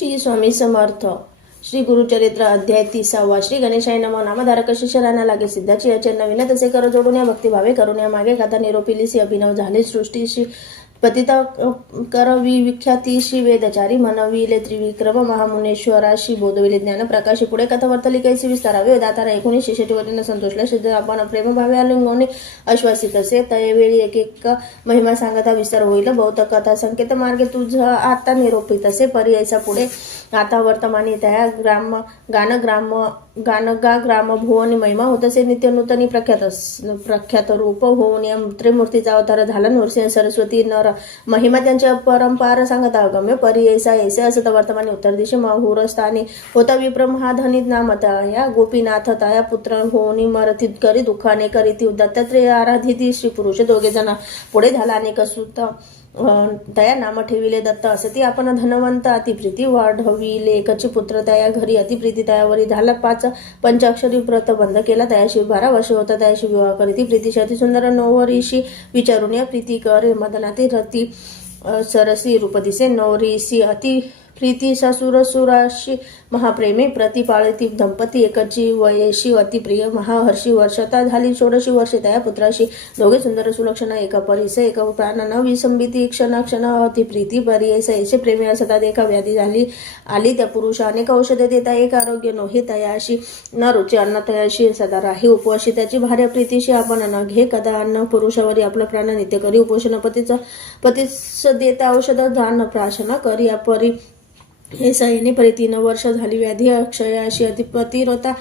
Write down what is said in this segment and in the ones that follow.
श्री स्वामी समर्थ. श्री गुरुचरित्र अध्याय 30. श्री गणेशाय नमो. नामधारक शिष्यराना लागे सिद्धाची अचन नवीन तसे कर जोडून या भक्तिभावे करून या मागे गाता निरोपिलीसी अभिनव झाले सृष्टीशी पतिता करवी विख्यातीशी वेदचारी मनविले त्रिविक्रम महामुनेश्वराशी बोधविले ज्ञान प्रकाशी पुढे कथा वर्तली कैसी विस्तारावे दातारा 19 शिष्यटीवरीनं संतोषला सिद्ध आपण प्रेमभावे आलिंगोने आश्वासित असे तयवेळी एक एक महिमा सांगता विस्तार होईल बहुत कथा संकेत मार्गे तुझ आता निरोपित असे पर्यायचा पुढे आता वर्तमानी त्या गानगा ग्राम भुवनी महिमा होत असे नित्य नूतनी प्रख्यात रूप होऊन या त्रिमूर्तीचा अवतार झाला नरसिंह सरस्वती नर महिमा त्यांच्या परंपार सांगता अगम्य परियसा ऐसे असत वर्तमानी उत्तर दिशे माहुरस्थानी होता विप्रम हा धनित नाम तया गोपीनाथ तया पुत्र होऊनी मरथित करी दुःखाने करीती दत्तात्रेय आराधिती श्री पुरुष दोघे जण पुढे झाला अनेक सुत तया नाम ठेविले दत्त असती आपण धनवंत अतिप्रीती वाढविले एकची पुत्र तया घरी अतिप्रीती तयावरी झाला 5 पंचाक्षरी व्रत बंद केला तयाशी 12 वर्ष होता तयाशी विवाह करीती प्रीतीशी अति सुंदर नवरीशी विचारून या प्रीती करे मदनाती रती सरसी रूप दिसे नवरीशी अति प्रीती ससुरसुराशी महाप्रेमी प्रतिपाळिती दंपती एकची वयेशी अतिप्रिय महाहर्षी वर्षता झाली 16 वर्षे तया पुत्राशी दोघे सुंदर सुलक्षणा एका परिसय एका प्राण न विसंबिती क्षण क्षण अतिप्रीती परियस ऐसे प्रेमी असता एका व्याधी झाली आली त्या पुरुष अनेक औषधे देता एक आरोग्य नोहे तयाशी न रुची अन्न तयाशी सदा राही उपवाशी त्याची भार्या प्रीतीशी आपण न घे कदा अन्न पुरुषावरी आपला प्राण नित्य करी उपोषण पतीच देता औषध दान प्राशन करी परी हे सैनी परी 3 वर्ष झाली व्याधी अक्षयाशी अतिपतिरता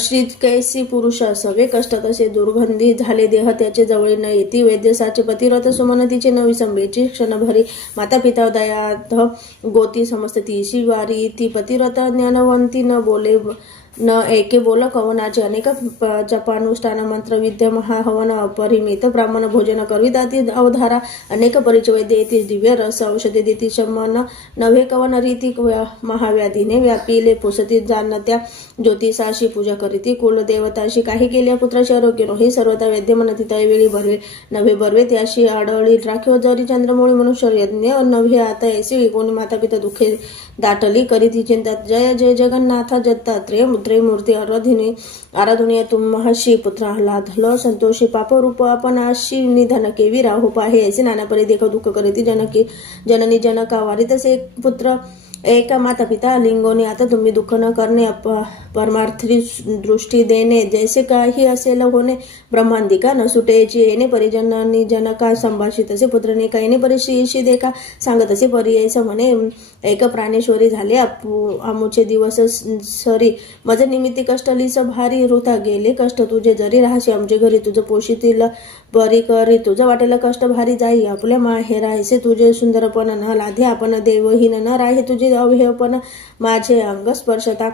श्री कैसी पुरुष असावे कष्ट तसे दुर्गंधी झाले देह त्याचे जवळ न येती वैद्यसाचे पतिरत सुमनतीचे न विसंबेची क्षणभरी माता पिता दयाध गोती समस्त तीशी वारी ती पतिरता ज्ञानवंती न बोले न एके बोल कवनाचे अनेक जपानुष्ठान मंत्र विद्या महाहवन अपरिमित ब्राह्मण भोजन करविताती अवधारा अनेक परिचय देती दिव्य रस औषधे देती शमन नव्हे कवन रीती महाव्याधीने व्यापीले पुसती जाणत्या ज्योतिषाशी पूजा करीती कुलदेवताशी काही केल्या पुत्राचे आरोग्य हे सर्वता वैद्य म्हणती तयवेळी बरवे नव्हे बरवे त्याशी आडळी राखीव जरी चंद्रमौळी मनुष्य यज्ञ नव्हे आता ऐसे कोणी माता पिता दुःखे दाटली करीती चिंतात जय जय जगन्नाथ दत्तात्रेय मुद्रे मूर्ती आराधुनिय तुम्हाशी पुत्र आल्हादल संतोषी पापरूप आपण आशी निधन केवी राहू पाहे ऐसे नाना परी देख दुःख करीती जननी जनका वारी तसे एक पुत्र एका माता पिता लिंगोने आता तुम्ही दुःख न करणे परमार्थी दृष्टी देणे जैसे काही असेल होणे ब्रह्मांदिका न सुटेची येणे परिजनांनी जनका संभाषित असे पुत्रने काहीने परिशी देखा सांगत असे परियस म्हणे एक प्राणेश्वरी झाले आमुचे दिवस सरी माझे निमित्ती कष्टलीस भारी वृथा गेले कष्ट तुझे जरी राहाशी आमचे घरी तुझं पोषितील परी करी तुझं वाटेल कष्ट भारी जाई आपल्या माहेरायसे तुझे सुंदरपण न लाधे आपण देवहीन न राहे तुझे अवयवपण माझे अंग स्पर्शता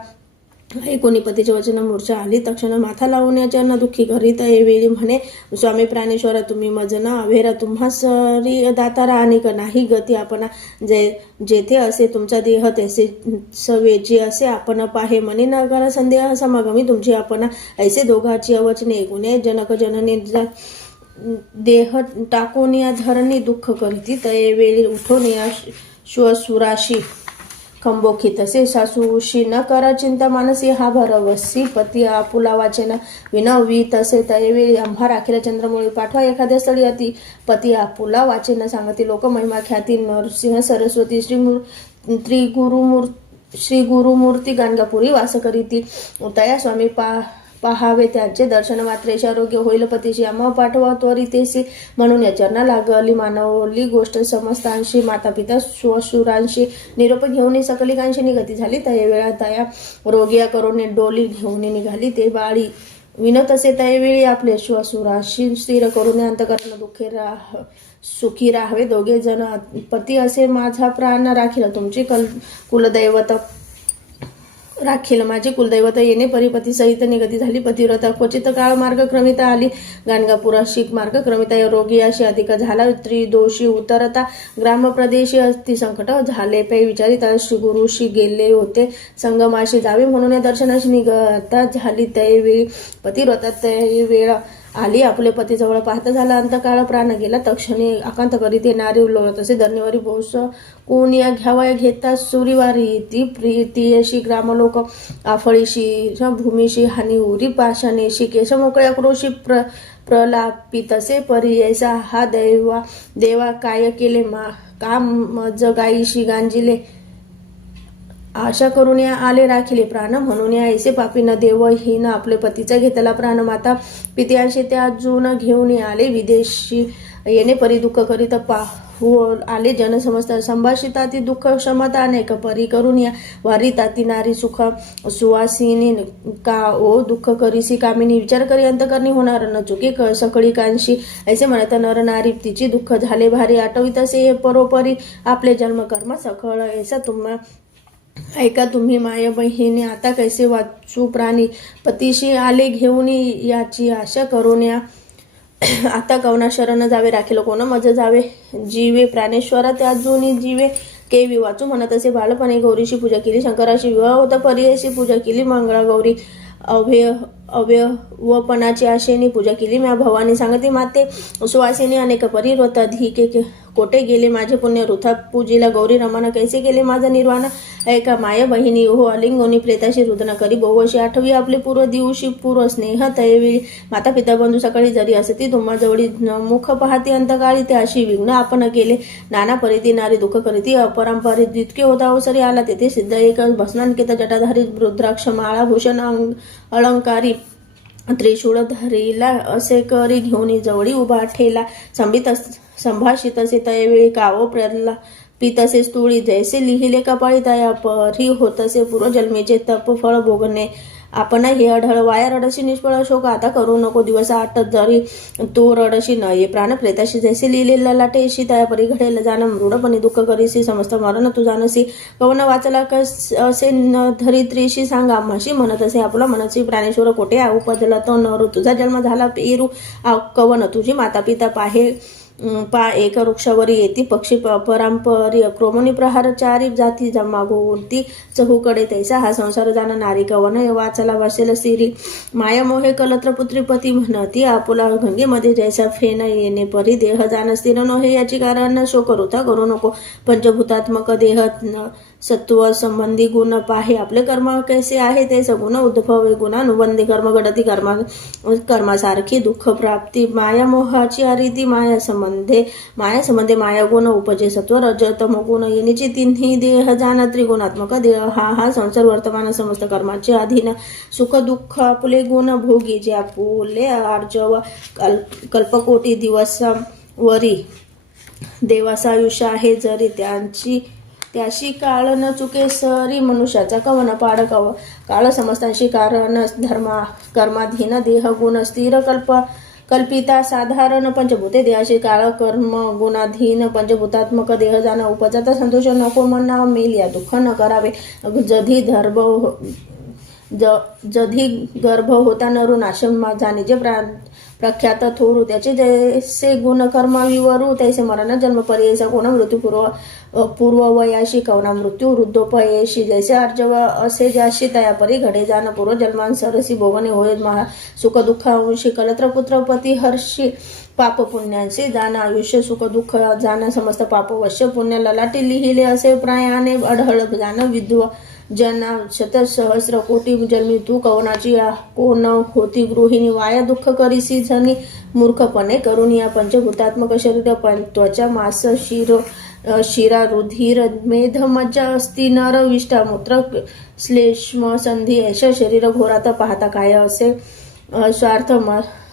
ऐकोनी पतीचे वचन मूर्छा आली तक्षण माथा लावण्याच्या न दुःखी घरीत वेळी म्हणे स्वामी प्राणेश्वर तुम्ही मजना अभेरा तुम्हा सरी दातारा अनेक नाही गती आपण जेथे असे तुमचा देह तसे सवेची असे आपण पाहे मनी न करा संदेह समागमी तुमची आपण ऐसे दोघाची अवचने ऐकून जनक जननी देह टाकून या धरणी दुःख करीती तयवेळी उठून या श्वसुराशी खंबोखी तसे सासूशी न करा चिंता मानसी हा भरवसी पती आपुला वाचेना विनवी तसे तयवेळी आम्हा राखीला चंद्रमौळी पाठवा एखाद्या स्थळी अति पती आपुला वाचेना सांगती लोक महिमा ख्याती नरसिंह सरस्वती श्री गुरुमूर्ती गाणगापुरी वास करीती तया स्वामी पहावे त्यांचे दर्शन मात्रेचे आरोग्य होईल पतीशी आम्हा पाठवा त्वरितेसी म्हणून या चरणा लागली मानवली गोष्ट समस्तांशी माता पिता श्वशुरांशी निरोप घेऊन सकलिकांशी निगती झाली तयवेळा तया रोगिया करून डोली घेऊन निघाली ते बाळी विनोद असे तयवेळी आपले श्वशुराशी स्थिर करून अंतकरण दुःखे सुखी राहावे दोघे जण पती असे माझा प्राण राखील तुमची कुलदैवत राखील माझे कुलदैवत येणे परिपती सहित निगती झाली पतिव्रता क्वचित काळ मार्गक्रमिता आली गाणगापुराशी मार्गक्रमिता रोगियाशी अधिक झाला त्रिदोषी उतरता ग्रामप्रदेशी अतिसंकट झाले पै विचारिता श्री गुरुशी गेले होते संगमाशी जावे म्हणून या दर्शनाशी निघता झाली त्यावेळी पतिव्रता त्यावेळा आली आपले पतीजवळ पाहता झाला अंतकाळ प्राण गेला तक्षणी आकांत करी ते नारी उलवत असे धन्यवारी बोस कोण या घ्यावया घेता सुरीवारी ती प्रीतीयशी ग्रामलोक आफळीशी भूमीशी हानी उरी पाशानेशी केश मोकळ्या क्रोशी प्रलापितसे परियसा हा देवा काय केले काम जगाईशी गांजिले आशा करून या आले राखिले प्राण म्हणून या ऐसे पापी न देव हिन आपले पतीचा घेतला प्राण माता पित्यांशी त्या अजून घेऊन आले विदेशी येणे परी दुःख करीत पाहू आले जन समस्त संभाषिता ती दुःख क्षमता अनेक परी करून या वारी ताती नारी सुख सुवासिनी का ओ दुःख करीसी कामिनी विचार करी अंतकरणी होणार न चुके सकळी कांशी ऐसे म्हणत नर नारी तिची दुःख झाले भारी आठवित असे परोपरी आपले जन्म कर्म सखळ ऐसा तुम्हा ऐका तुम्ही माय बहिणी आता कैसे वाचू प्राणी पतीशी आले घेऊन याची आशा करून या आता कवना शरण जावे राखील कोण मज जावे जीवे प्राणेश्वरा त्या जुनी जीवे केवी वाचू म्हणत असे बालपणे गौरीची पूजा केली शंकराशी विवाह होता परियशी पूजा केली मंगळा गौरी अवयवपणाची आशेने पूजा केली म्या भवानी सांगते माते सुवासिनी अनेक परिव्रत अधिके कोटे गेले माझे पुण्य वृथा पूजीला गौरी रमाना कैसे गेले माझा निर्वाण ऐका माय बहिणी हो अलिंगोनी प्रेताशी रुदना करी बहुशी आठवी आपले पूर्व दिवशी पूर्व स्नेह तयवेळी माता पिता बंधू सकाळी जरी असती तुम्हा जवळी मुख पाहती अंतकाळी ते अशी विघ्न आपण केले नाना परिती नारी दुःख करीती अपरंपरित जितके होता अवसरी आला तेथे सिद्ध एक भस्मांकित जटाधारी रुद्राक्ष माळा भूषण अलंकारी त्रिशूळ धरीला असे करी घेऊन जवळी उभा ठेला संभाषित असे तयवेळी कावो प्रला पितसे स्तुळी जैसे लिहिले कपाळी तया परी होतसे पूर्वजन्मीचे तप फळ भोगणे आपण हे अढळ वाया रडशी निष्फळ शोक आता करू नको दिवस आठ जरी तू रडशी न ये प्राण प्रेताशी जैसे लिहिले ललाटेशी तया परी घडेल जाण मृडपणे दुःख करीसी समस्त मरण तू जाणसी कवन वाचला असे न धरित्रीशी सांगा आम्हाशी म्हणत असे आपला मनसी प्राणेश्वर कोठे उपजला तो नरू तुझा जन्म झाला पेरू कवन तुझी माता पिता पाहे पा एक वृक्षावरी येती पक्षी परांपरी क्रोमणी प्रहार चारी जाती जमागोती चहूकडे तैसा हा संसार जाणा नारी कवन वाचला वासेल सिरी माया मोहे कलत्र पुत्री पती म्हणती आपुला गंगेमध्ये जैसा फेन येणे परी देह जाण स्थिर नोहे याची कारण शोक वृथा करू नको पंचभूतात्मक देह सत्व संबंधी गुण पाहे आपले कर्म कैसे आहे ते सगुण उद्भव गुणानुबंधी कर्म घडती कर्मासारखी दुःख प्राप्ती माया मोहाची आरिती माया संबंधे माया गुण उपजे सत्व रज तम गुण येण्याची तिन्ही देह जाण त्रिगुणात्मक देह हा संसार वर्तमान समस्त कर्माचे अधीन सुख दुःख आपले गुण भोगी जे आपुले आर्जव कल्पकोटी दिवसावरी देवाचा आयुष्य आहे जरी त्याशी काळ न चुके सरी मनुष्याचा कवन पाड काळ समस्तांशी कारण कर्माधीन देह गुण स्थिर कल्पिता साधारण पंचभूते देहाशी काळ कर्म गुणाधीन पंचभूतात्मक देह जाण उपजाता संतोष नको मना मेल या दुःख न करावे जधी गर्भ होता नरू नाशम जाणे जे प्रख्यात थोरू त्याचे जैसे गुण कर्म विवरू तैसे मरण जन्म पर्ययसा कोण मृत्यू पूर्ववयाशी कवना मृत्यू वृद्धोपयेशी जैसे अर्जव असे ज्याशी तयापरी घडे जाण पूर्व जन्मान सरसी भोगणे होय महा सुख दुःख अंशी कलत्र पुत्र पती हर्षी पाप पुण्यांशी जाण आयुष्य सुख दुःख जाण समस्त पाप वश्य पुण्य ललाटी लिहिले असे प्रायाने अढळ जाण विद्व जना शतसहस्र कोटी जन्मी तू कवनाची कोण होती गृहिणी वाया दुःख करीसी जनी मूर्खपणे करून या पंचभूतात्मक शरीर त्वचा मास शिरा रुधिर मेध मज्जा अस्ति नर विष्ठा मूत्र श्लेष्म संधी यश शरीर घोरात पाहता काय असे स्वार्थ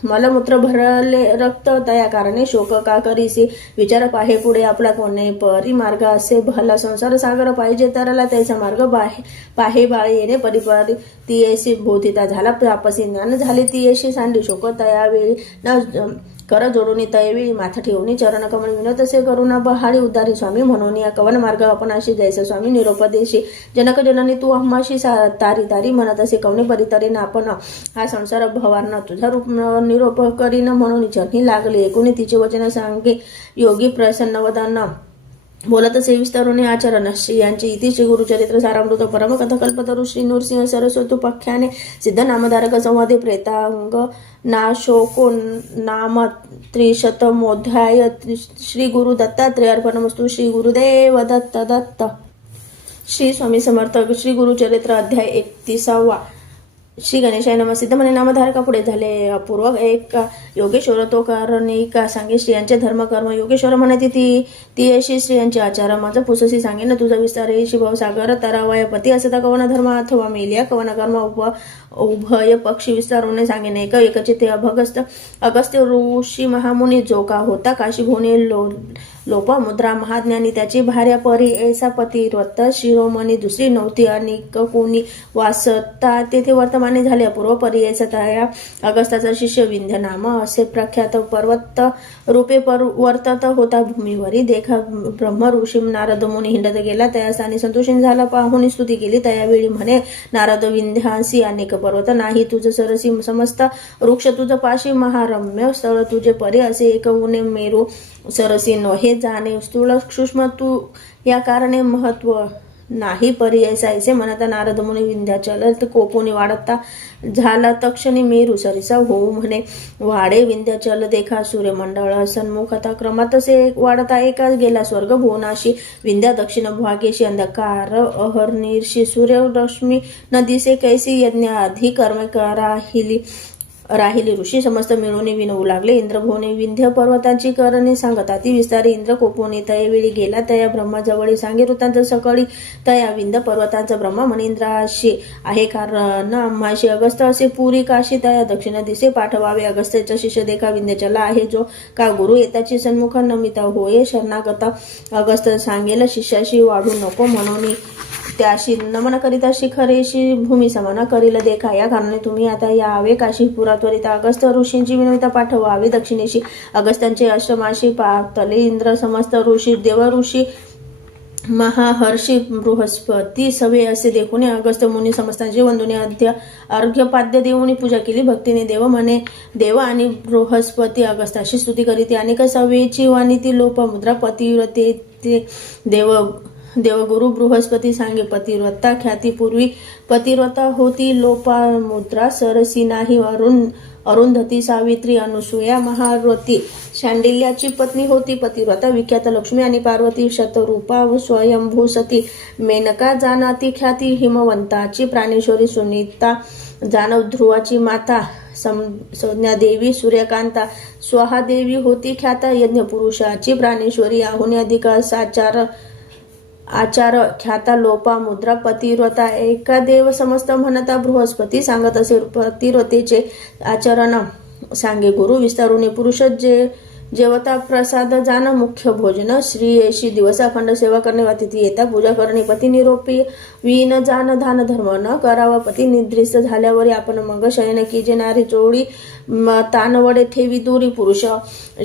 मलमूत्र भरले रक्त तया कारणे शोक का करीसी विचार पाहे पुढे आपला कोणे परी मार्ग असे भला संसार सागर पाहिजे तरला त्याचा मार्ग पाहे बाळे येणे परिपारी ती येशी बोधिता झाला तापसी ज्ञान झाले ती येशी सांडी शोक तयावेळी न कर जोडून तयवेळी माथा ठेवून चरण कमल विनोद असे करुणा बहाडी उद्धारी स्वामी म्हणून या कवन मार्ग आपणाशी जैसे स्वामी निरोपदेशी जनक जननी तू आम्हाशी तारी तारी म्हणत असे कवने परितरीन आपण हा संसार भवारना तुझा रूप निरोप करीन म्हणून चरणी लागले एकूणी तिचे वचन सांगे योगी प्रसन्न वदन बोलत असे विस्तारोने आचरण यांचे इति श्री गुरुचरित्र सारामृत परमकथा कल्पतरु श्री नृसिंह सरस्वतुपाख्याने सिद्ध नामधारक संवादे प्रेतांग नाशोको नाम त्रिशतमोध्याय श्री गुरु दत्तात्रेय अर्पणमस्तु श्री गुरुदेव दत्त दत्त. श्री स्वामी समर्थ. श्री गुरुचरित्र अध्याय 31. श्री गणेशाय नमः. सिद्ध म्हणे नामधारका पुढे झाले अपूर्व एक योगेश्वर तो कारणिका सांगे स्त्रियांचे धर्मकर्म. योगेश्वर म्हणते ती अशी स्त्रियांचे आचार माझं पुससी सांगे न तुझा विस्तार हे शिभाव सागर तरावय पती असता कवन धर्म अथवा मेलिया कवन कर्म उभय पक्षी विस्तारोने सांगेन एक एकचिते अगस्त्य ऋषी महामुनी जो का होता काशी भोने लोपमुद्रा महाज्ञानी त्याची भार्या परी ऐसा पतिव्रत शिरोमणी दुसरी नव्हती अनेक कोणी वासता तेथे वर्तमाने झाले अपूर्व परी ऐसा त्या अगस्ताचा शिष्य विंध्य नाम असे प्रख्यात पर्वत रूपे वर्तत होता भूमीवरी देखा ब्रह्म ऋषी नारद मुनी हिंडत गेला त्या स्थानी संतोषी झाला पाहुनी स्तुती केली त्यावेळी म्हणे नारद विंध्यासी अनेक पर्वत नाही तुझ सरसी समस्त वृक्ष तुझ पाशी महारम्य स्थळ तुझे परी असे एक उने मेरू सरसी नोहे जाणे स्थूल सूक्ष्म तू या कारणे महत्व नाही परी ऐसे म्हणता नारद मुनी विंध्याचल कोपोनी वाढता झाला तक्षणी मेरू सरिसा होऊ म्हणे वाडे विंध्याचल देखा सूर्यमंडळ सन्मुख आता क्रमात असे वाढता एकाच गेला स्वर्ग भुवनाशी विंध्या दक्षिण भागेशी अंधकार अहर्निशी सूर्यरश्मी न दिसे कैसी यज्ञ आधी कर्म राहिली ऋषी समस्त मिळून विनवू लागले. इंद्रभोने विंध्य पर्वताची करणे सांगता ती विस्तारी इंद्र कोपोने तयावेळी गेला तया ब्रह्माजवळी सांगे वृत्तांत सकळी तया विंध्य पर्वतांचा ब्रह्मा म्हणे इंद्राशी आहे कारण आम्हाशी अगस्त असे पुरी काशी तया दक्षिण दिसे पाठवावे अगस्त्याचा शिष्य देखा विंध्याचला आहे जो का गुरु येताची सन्मुख नमिता होय शरणागता अगस्त सांगेल शिष्याशी वाढू नको म्हणून त्याशी नमन करिता शिखरेशी भूमी समान करील देखा या कारणे तुम्ही आता यावे काशीपुरात्वरिता अगस्त ऋषींची विनविता पाठवावे दक्षिणेशी अगस्त्यांचे आश्रमाशी पातले इंद्र समस्त ऋषी देव ऋषी महाहर्षी बृहस्पती सवे असे देखून अगस्त मुनी समस्तांची वंदुने अर्घ्य पाद्य देऊनी पूजा केली भक्तीने देव म्हणे देव आणि बृहस्पती अगस्ताशी स्तुती करीत अनेक सवेची वाणी ती लोपमुद्रा पतिव्रते देवगुरु बृहस्पती सांगे पतिव्रता ख्यातीपूर्वी पतिव्रता होती लोपामुद्रा सरसी नाही अरुंधती सावित्री अनुसूया महारथी शांडिल्याची पत्नी होती पतिव्रता विख्यात लक्ष्मी आणि पार्वती शतरूपा स्वयंभू सती मेनका जानाती ख्याती हिमवंताची प्राणेश्वरी सुनीता जानव ध्रुवाची माता संज्ञा देवी सूर्यकांता स्वाहादेवी होती ख्याता यज्ञ पुरुषाची प्राणेश्वरी आहुनी अधिक आचार ख्याता लोपा मुद्रा पतिव्रता एका देव समस्त म्हणता बृहस्पती सांगत असे पतिव्रतेचे आचरण सांगे गुरु विस्तारुने पुरुष जेवता प्रसाद जाण मुख्य भोजन स्त्रियेशी दिवस अखंड सेवा करणे वा तिथी येता पूजा करणे पती निरोपी विन जाण दान धर्म न करावा पती निद्रिस्त झाल्यावर आपण मग शयन कीजे नारी चोळी तानवडे ठेवी दुरी पुरुष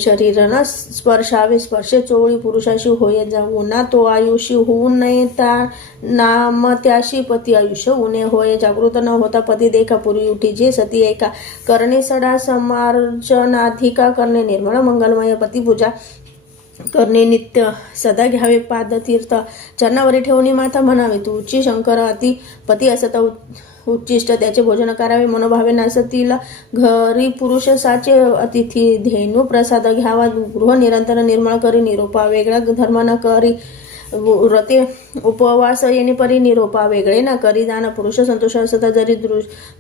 शरीर न स्पर्शावे स्पर्शे चोळी पुरुषाशी होय जाऊ ना तो आयुषी होऊ नये नाम त्याशी पती आयुष्य उणे होय जागृत न होता पती देखा पूर्वी उठी जे सती एका करणे सडा समार्जनाधिका करणे निर्मळ मंगलमय पती पूजा करणे नित्य सदा घ्यावे पादतीर्थ चरणावरी ठेवणी माता म्हणावे तुची शंकर अति पती असता उच्चिष्ट त्याचे भोजन करावे मनोभावे नसतील घरी पुरुष साचे अतिथी धेनू प्रसाद घ्यावा गृह निरंतर निर्मळ करी निरोपा वेगळा धर्म न करी व्रते उपवास येणे परी निरोपा वेगळे न करी दान पुरुष संतोष असता जरी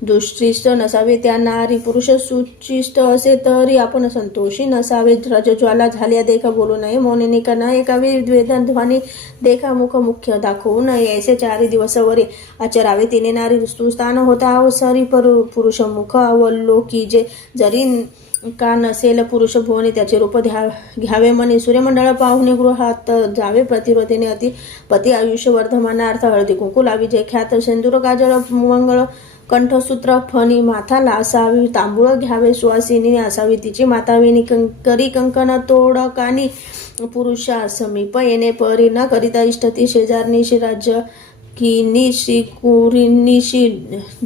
दुष्टिष्ट नसावे त्या नारी पुरुष सुचिष्ट असे तरी आपण संतोषी नसावे रजज्वाला झाल्या देखा बोलू नये मौनी का न एकावे वेदन ध्वनी देखा मुख मुख्य दाखवू नये ऐसे 4 दिवसावरी आचरावे तिने नारी स्थान होता अवसरी पुरुष मुख अवलोकी जे जरी का नसेल पुरुष भुवने त्याचे रूप घ्यावे म्हणे सूर्यमंडळ पाहुणे गृहात जावे प्रतिव्रतेने अति पती आयुष्य वर्धमानार्थ हळदी कुंकू लावी जे ख्यात सिंदूर काजळ मंगळ कंठसूत्र फणी माथाला असावी तांबूळ घ्यावे सुवासिनी असावी तिची माताविनी करी कंकण तोड कानी पुरुषा समीप येणे परी न करिता इष्टती शेजारणीशी राज्य किनीशी कुरिनीशी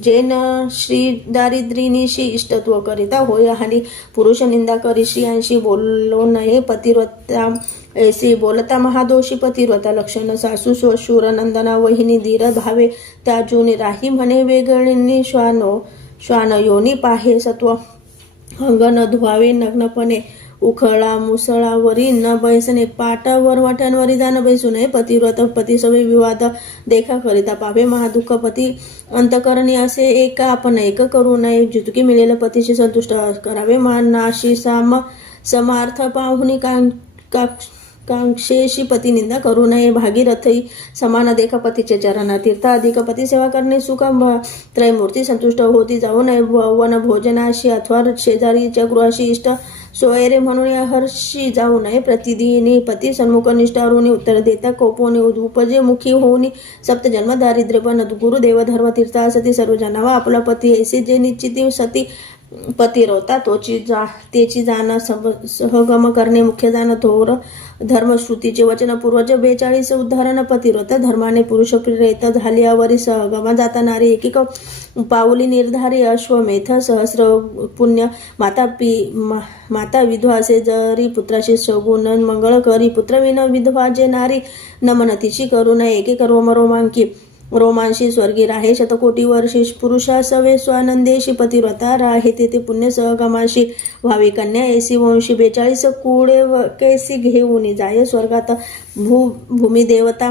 जेन श्री दारिद्रीनीशी इष्टत्व करिता होय आणि पुरुष निंदा करी स्त्रियांशी बोललो नये पतिव्रता ऐसी बोलता महादोषी पतिव्रता लक्षण सासू स्वशूर नंदना वहिनी धीर भावे त्या जुनी राही म्हणे वेगळी श्वान योनी पाहे सत्व अंग न धुवावे नग्नपणे उखळा मुसळावरी न बैसणे पाटावर वाट्यांवरी जाणं बैसू नये पतिव्रत पती सवे विवाद देखा करिता पावे महादुःख पती अंतकरणी असे एक आपण एक करू नये जितकी मिळेल पतीशी संतुष्ट करावे मानाशी समार्थ पाहुनी कांक्षेशी पती निंदा करू नये भागीरथी समान देखा पतीचे चरणा तीर्थ अधिक पती सेवा करणे सुख त्रयमूर्ती संतुष्ट होती जाऊ नये वन भोजनाशी अथवा शेजारीच्या गृहाशी इष्ट सोयरे म्हणून या हर्षी जाऊ नये प्रतिदिनी पती सन्मुख निष्ठारूनी उत्तर देता कोपोने उपजे मुखी होऊनी सप्तजन्म दारिद्र्य पण गुरुदेव धर्म तीर्थ असती सर्व जनावा आपला पती ऐसे जे निश्चिती सती पती रोता तेची जाण सहगम करणे मुख्य जाण थोर धर्मश्रुतीचे वचन पूर्वज 42 उदाहरण पतिव्रता धर्माने पुरुष प्रेरित झाल्यावरी सहगमा जाता नारी एकेक पाऊली निर्धारी अश्वमेध सहस्र पुण्य माता विधवा असे जरी पुत्राशी सगुण मंगळ करी पुत्रविन विधवा जे नारी नमनतीची करू नये एकेक रोमांशी स्वर्गी राहे शतकोटी वर्षी पुरुषा सवे स्वानंदेशी पतिव्रता राहे तेथे पुण्य सहगमाशी व्हावी कन्या ऐसी वंशी 42 कुळे कैसी घेऊन जाय स्वर्गात भूमी देवता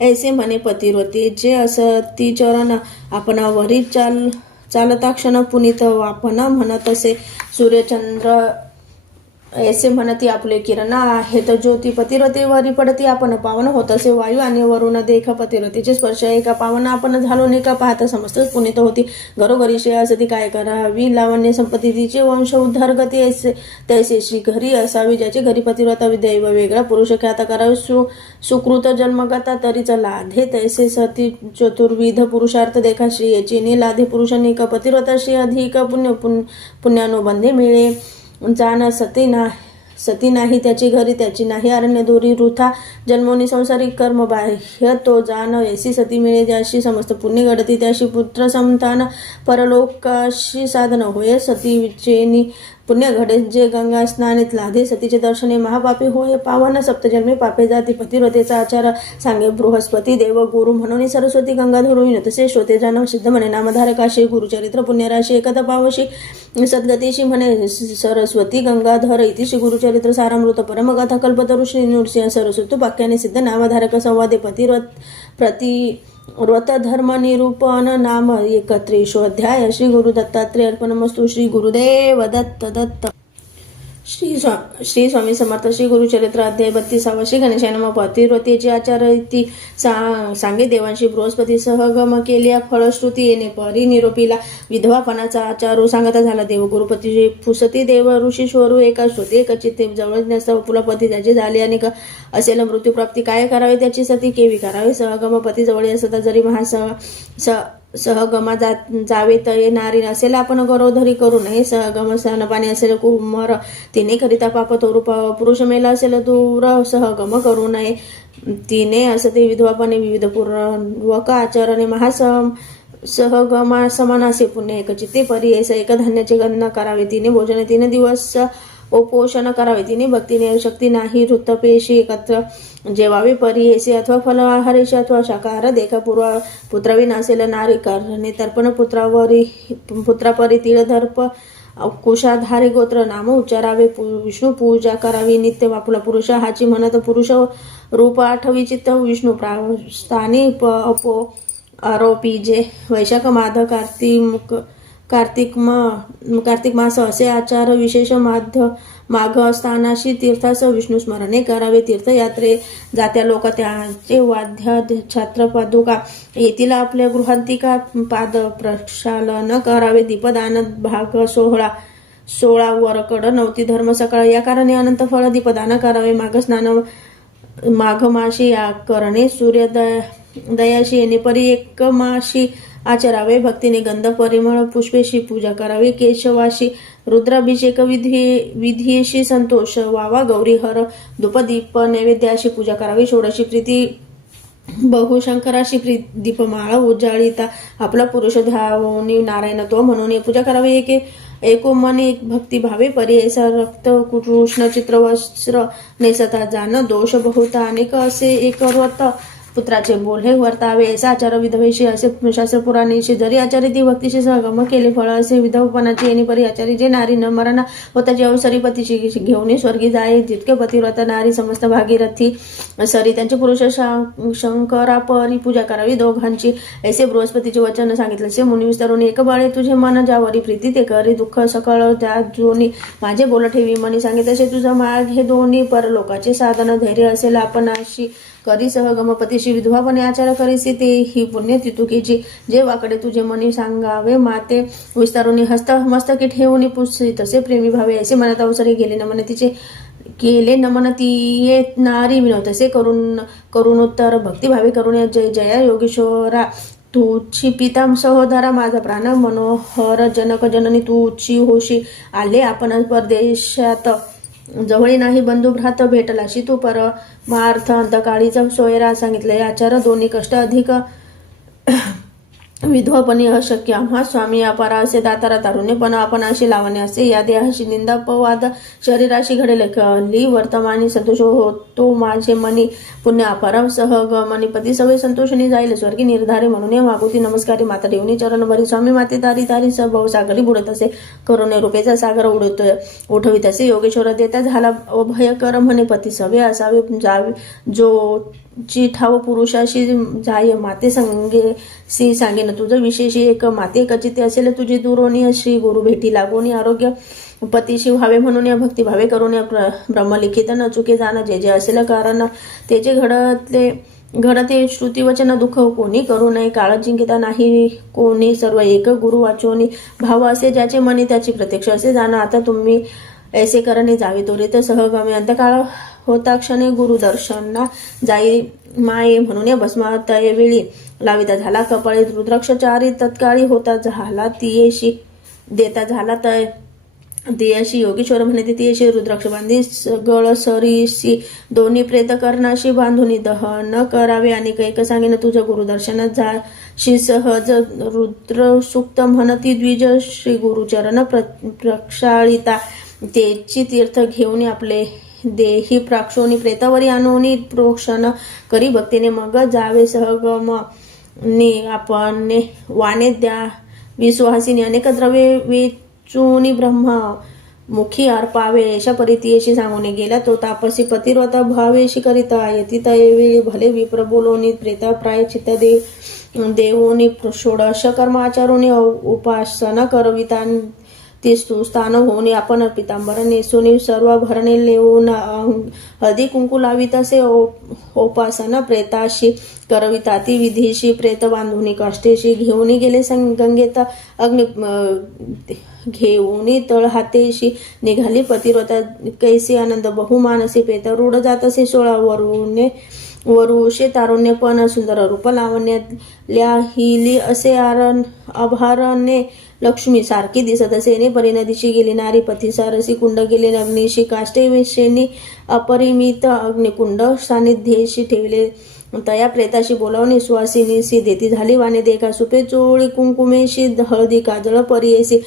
ऐसे म्हणे पतिव्रते जे असती चरण आपणावरी चालता क्षण पुनीत आपण म्हणत असे सूर्यचंद्र ऐसे म्हणती आपले किरण आहेत ज्योती पतिव्रतेवरी पडती आपण पावन होत असे वायू आणि वरुण देख पतिव्रतेचे स्पर्श एका पावन आपण झालो नाही का पाहता समस्त पुनीत होती घरोघरी श्रेय असती काय करावी लावण्य संपत्ती तिचे वंश उद्धार गती ऐसे तैसे श्री घरी असावी ज्याचे घरी पतिव्रता दैव वेगळा पुरुष ख्यात करावे सुकृत जन्मगता तरीच लाधे तैसे सती चतुर्विध पुरुषार्थ देखा श्रेयची लाधे पुरुषांनी का पतिव्रता श्री अधिक पुण्यानुबंधे मिळे जाण सती नाही त्याची घरी त्याची नाही अरण्य दोरी वृथा जन्मोनी संसारिक कर्म बाह्य तो जाण ऐसी सती मिळे ज्याशी समस्त पुण्य घडती त्याशी पुत्र संतान परलोकाशी साधन होय सतीचेनी पुण्य घडे जे गंगा स्नानित लाधे सतीचे दर्शने महापापी होय पावन सप्तजन्मे पापे जाती पतिव्रतेचा आचार सांगे बृहस्पती देव गुरु म्हणून सरस्वती गंगाधर होईन तसे श्रोते जाणव सिद्ध म्हणे नामधारकाशी गुरुचरित्र पुण्यराशी एकदा पावशी सद्गतीशी म्हणे सरस्वती गंगाधर इतिशी गुरुचरित्र सारामृत परमगाथा कल्पतरु श्री नृसिंह सरस्वती वाक्याने सिद्ध नामधारक संवादे व्रत धर्म निरूपण नाम 31 अध्याय श्री गुरु दत्तात्रेय अर्पणमस्तु श्री गुरुदेव दत्त श्री स्वामी समर्थ श्री गुरुचरित्र अध्याय 32 श्री गणेशाय नमः पतिव्रतेचे आचार इति सांगे देवांशी बृहस्पती सहगम केल्या फळश्रुती येणे परी निरोपीला विधवापणाचा आचार सांगता झाला देव गुरुपती पुसती देव ऋषीश्वरू एका श्रुती एकचित्ते जवळ नसता पुलपती त्याचे झाले आणि असेल मृत्यूप्राप्ती काय करावे त्याची सती केवी करावे सहगम पती जवळ असता जरी सहगमा जावे तये नारी असेल आपण गौरवधरी करू नये सहगम सहनपाणी असेल कुमर तिने करिता पाप तोरू पुरुष मेला असेल दूर सहगम करू नये तिने असते विधवापणे विविध पूर्वक आचरणे सहगमा समान असे पुण्य एकचित्ते परी ऐसा एक धान्याचे गणना करावे तिने भोजन 3 दिवस उपोषण करावे तिने भक्तीने शक्ती नाही ऋतपेशी एकत्र जेवावे परी ऐसे अथवा फल आहारेशी अथवा शाकाहार देखा पुत्रविन असेल नारी करणे तर्पण पुत्रापरी तिळदर्प कुशाधारी गोत्र नाम उच्चारावे विष्णू पूजा करावी नित्य वापुला पुरुष हाची म्हणत पुरुष रूप 8 चित्त विष्णू प्रास्थानी अपो आरोपी जे वैशाख माध कार्तिक मास असे आचार विशेष माघ स्थानाशी तीर्थास विष्णू स्मरणे करावे तीर्थयात्रे जात्या लोक त्याचे वाद्य छात्र पादुका येथील आपल्या गृहांतिका पाद प्रक्षालन करावे दीपदान भाग 16 वरकड 9 धर्म सकाळ या कारणे अनंत फळ दीपदान करावे माघ माशी करणे सूर्योदयाशी येणे परी 1 माशी आचरावे भक्तीने गंध परिमळ पुष्पेशी पूजा करावी केशवाशी रुद्राभिषेक विधीशी संतोष वावा गौरी हर धूपदीप नैवेद्याशी पूजा करावी षोडशी बहुशंकराशी दीपमाळ उजाळीता आपला पुरुष धावणी नारायण तो म्हणून पूजा करावी. एको मन एक भक्ती भावे परी ऐसा रक्त कृष्ण चित्र वस्त्र नेसता जाण दोष बहुत अनेक असे एक व्रत पुत्राचे बोले वर्तावे ऐसा आचार विधवेशी असे शास्त्र पुराणेशी जरी आचार्य ती भक्तीशी सहगम केले फळ असे विधवपणाची येणे परी आचार्य जे नारी न मरण होताची अवसरी पतीशी घेऊन स्वर्गी जाय जितके पतिव्रत नारी समस्त भागीरथी सरी त्यांचे पुरुष शंकरा परी पूजा करावी दोघांची ऐसे बृहस्पतीचे वचन सांगितले से मुनी विस्तारून एक बाळे तुझे मन ज्यावरी प्रीती ते करी दुःख सकळ त्या जोनी माझे बोल ठेवी मनी सांगितले असे तुझं माग हे दोन्ही परलोकाचे साधन धैर्य असेल आपणाशी करी सहगमपतीशी विधवापणे आचार करीसी ते ही पुण्य तितुकीची जे वाकडे तुझे मनी सांगावे माते विस्तारून हस्त मस्तकी ठेवून पुसली तसे प्रेमी भावे असे मनात अवसरी गेले नमन तिचे केले नमन ती नारी विनोद तसे करुणोत्तर भक्तिभावे करून जय जया योगेश्वरा तुझी पिता सहोदरा माझा प्राण मनोहर जनक जननी तुझी होशी आले आपण परदेशात जवळी नाही बंधू भ्रात भेटलाशी तू परमार्थ अंतकाळीचा सोयरा सांगितले आचार दोन्ही कष्ट अधिक विधवापणी अशक्य आम्हा स्वामी अपरा असे दातारा तारुण्य पण आपण अशी लावणे असे या देहाशी निंदापवाद शरीराशी घडेल कली वर्तमानी संतोष होतो माझे मनी पुण्य अपरा सहगमनी पती सवय संतोषणी जाईल स्वर्गी निर्धारी म्हणून या मागुती नमस्कारी माता देवनी चरण भरी स्वामी माते तारी तारी सभव सागरी बुडत असे करुणे रूपेचा सागर उठवित असे योगेश्वर देता झाला अभयकर म्हणे पती सवे असावे जावे जो ची ठाव पुरुषाशी जाय माते सी सांगेन तुझं विशेष एक माते कचिते असेल तुझी दुरोणी श्री गुरु भेटी लागून आरोग्य पतीशी व्हावे म्हणून या भक्तिभावे करून या ब्रह्मलिखित न चुके जाणं जे जे असेल कारण त्याचे घडते श्रुतीवचन दुःख कोणी करू नये काळ जिंकिता नाही कोणी सर्व एक गुरु वाचोनी भाव असे ज्याचे मनी त्याची प्रत्यक्ष असे जाणं आता तुम्ही ऐसे करणे जावे त्वरित सहगमे अंतकाळ होता क्षणे गुरुदर्शना जाई माये म्हणून या भस्मात वेळी लाविता झाला कपाळी रुद्राक्षचारी तत्काळी होता झाला तियेशी देता झाला तय तियाशी योगेश्वर म्हणे तियेशी रुद्राक्ष बांधी गळ सरीशी दोन्ही प्रेत कर्णाशी बांधून दहन करावे आणि कैक सांगेन तुझं गुरुदर्शनात जाशी सहज रुद्र सुक्त म्हणती द्विज श्री गुरुचरण प्रक्षाळिता तेची तीर्थ घेऊन आपले देही प्राक्षोनी प्रेतावरी आणूनी प्रोक्षण करी भक्तीने मग जावे सहगम आपण वाणे द्या विश्वासिनी अनेक द्रव्ये वेचूनी ब्रह्म मुखी अर्पावे अशा परितीयेशी सांगून गेला तो तापसी पतिव्रत भावेशी करिता यती तयवेळी भले विप्र बोलोनी प्रेता प्रायचित्त देवोनी षोडश कर्माचारोनी उपासना करविता ते स्थान होऊन आपण पितांबर नेसून सर्व भरणे लेऊन हळदी कुंकू लावित असे उपासना प्रेताशी करविता ती विधीशी प्रेत बांधुनी काष्टेशी घेऊन गेले गंगेत अग्नि घेऊन तळ हातेशी निघाली पतिव्रता कैसी आनंद बहुमानसी प्रेत रूढ जात असे 16 वरुषे तारुण्य पण सुंदर रूप लावण्यातल्या हिली असे आभारणे लक्ष्मी सारखी दिसत असे परिणदीशी गेली नारी पती सारसी कुंड गेले अग्निशी काष्टे विषेनी अपरिमित अग्निकुंड सानिध्येशी ठेवले तया प्रेताशी बोलावणे सुवासिनीशी देती झाली वाणे देखा सुपे चोळी कुंकुमेशी हळदी काजळ परियेशी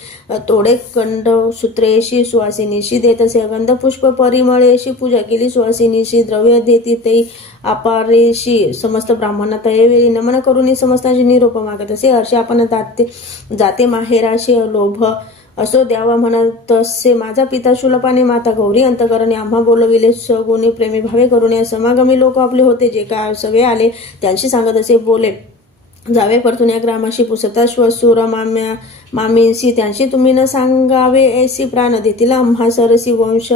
तोडे कंड सूत्रेशी सुवासिनीशी देत असे गंध पुष्प परिमळेशी पूजा केली सुवासिनीशी द्रव्य देती ते अपारेशी समस्त ब्राह्मण तयवेळी नमन करून समस्तांची निरोप मागत असे हर्षे आपण जाते माहेराशी लोभ असो द्यावा म्हणत तसे माझा पिता शुलपाने माता गौरी अंतकरणे आम्हा बोलविले सगुणी प्रेमी भावे करून या समागमी लोक आपले होते जे का सगळे आले त्यांशी सांगत असे बोले जावे परतून या ग्रामाशी पुसता श्वसूर मामींशी त्यांशी तुम्ही न सांगावे ऐसी प्राण देतील आम्हा सरसी वंश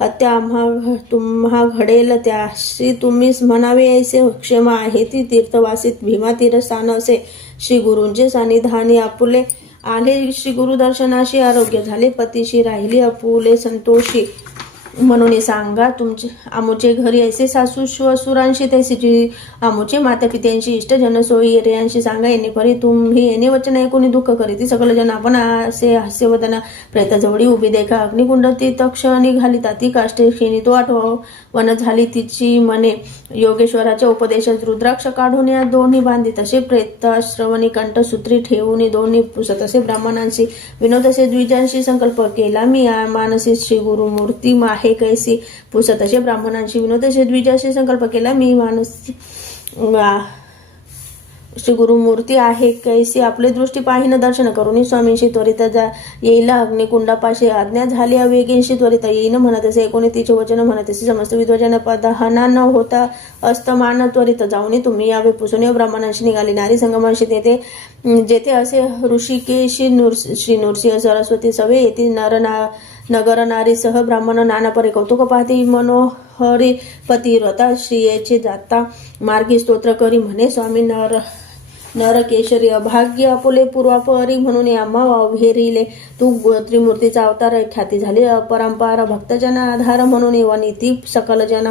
हत्या तुम्हा घडेल त्याशी तुम्हीच म्हणावे ऐसे क्षेम आहे ती तीर्थवासित भीमा तीर्थस्थान असे श्री गुरूंचे सानिधानी आपुले आले श्री गुरुदर्शनाशी आरोग्य झाले पतीशी राहिली अपुले संतोषी म्हणून सांगा तुमचे आमोचे घरी ऐसे सासू श्वसुरांशी तैसीची आमोचे माता पित्यांशी इष्टजन सोयी येऱ्यांशी सांगा येणे परी तुम्ही येणे वचन ऐकून दुःख करीती सकल जन आपण असे हास्यवदना प्रेतजवळी उभी देखा अग्निकुंड ती तक्ष निघाली ताती काष्टे क्षिणी तो आठवण झाली तिची मने योगेश्वराच्या उपदेशात रुद्राक्ष काढून या दोन्ही बांधी तसे प्रेत श्रवणी कंठसूत्री ठेवून दोन्ही पुसत असे ब्राह्मणांशी विनोद असे द्विजांशी संकल्प केला मी मानसी श्री गुरुमूर्ती आहे कैसी पुसत असे ब्राह्मणांशी विनोद असे द्विजाशी संकल्प केला मी मानसी श्री गुरुमूर्ती आहे कैसी आपली दृष्टी पाहिन दर्शन करून स्वामींशी त्वरित येईल अग्निकुंडापाशी आज्ञा झाली वेगेंशी त्वरित येईन म्हणत असे 29 वचन म्हणत असे समस्त विद्वजन दहना न होता अस्तमान त्वरित जाऊन तुम्ही यावे पुसून ब्राह्मणांशी निघाली नारी संगमांशी तेथे जेथे असे ऋषिकेशी श्री नृसिंह सरस्वती सवे येथे नगर नारी सह ब्राह्मण नाना परे कौतुक पाहती मनोहरी पतिव्रता श्रियेचे जाता मार्गी स्तोत्र करी म्हणे स्वामी नरकेशरी अभाग्य आपुले पूर्वापरी म्हणून आम्हा अभेरिले तू त्रिमूर्तीचा अवतार ख्याती झाली अपरंपार भक्तजना आधार म्हणून वनिती सकल जन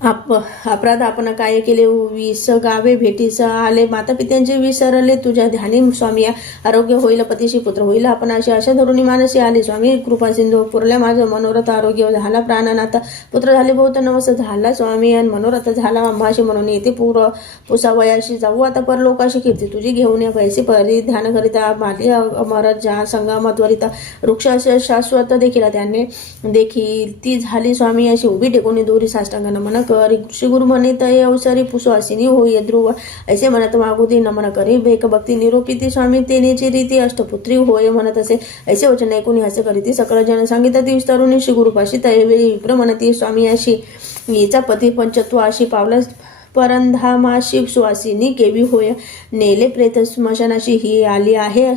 अपराध आपण काय केले विस गावे भेटीस आले माता पित्यांचे विसरले तुझ्या ध्यानी स्वामी आरोग्य होईल पतीशी पुत्र होईल आपण अशी आशा धरून मानसी आली स्वामी कृपा सिंधू पुरल्या माझं मनोरथ आरोग्य झाला प्राणनाथ पुत्र झाले बहुत नवस झाला स्वामी आणि मनोरथ झाला आम्हाशी म्हणून येते पुसावयाशी जाऊ आता परलोकाशी कीर्ती तुझी घेऊन या पैसे परिधान करिता माली अमर जा संगमत्वरिता वृक्ष शाश्वत देखील त्याने देखील ती झाली स्वामी अशी उभी टेकून दोरी साष्टांग नमन करी श्री गुरु म्हणे तय अवसरी पुसवासिनी होय ध्रुव ऐसे म्हणत मागुती नमन करी बेक भक्ती निरूपिती स्वामी तेनेची रीती अष्टपुत्री होय म्हणत असे ऐसे वचन ऐकून हसे करीती सकळ जन सांगितलं ती विस्तारून श्री गुरुपाशी तयवेळी विप्र म्हणती स्वामी अशी हिचा पती पंचत्व अशी पावला परंधामाशी सुवासिनी केवी होय नेले प्रेत स्मशानाशी ही आली आहे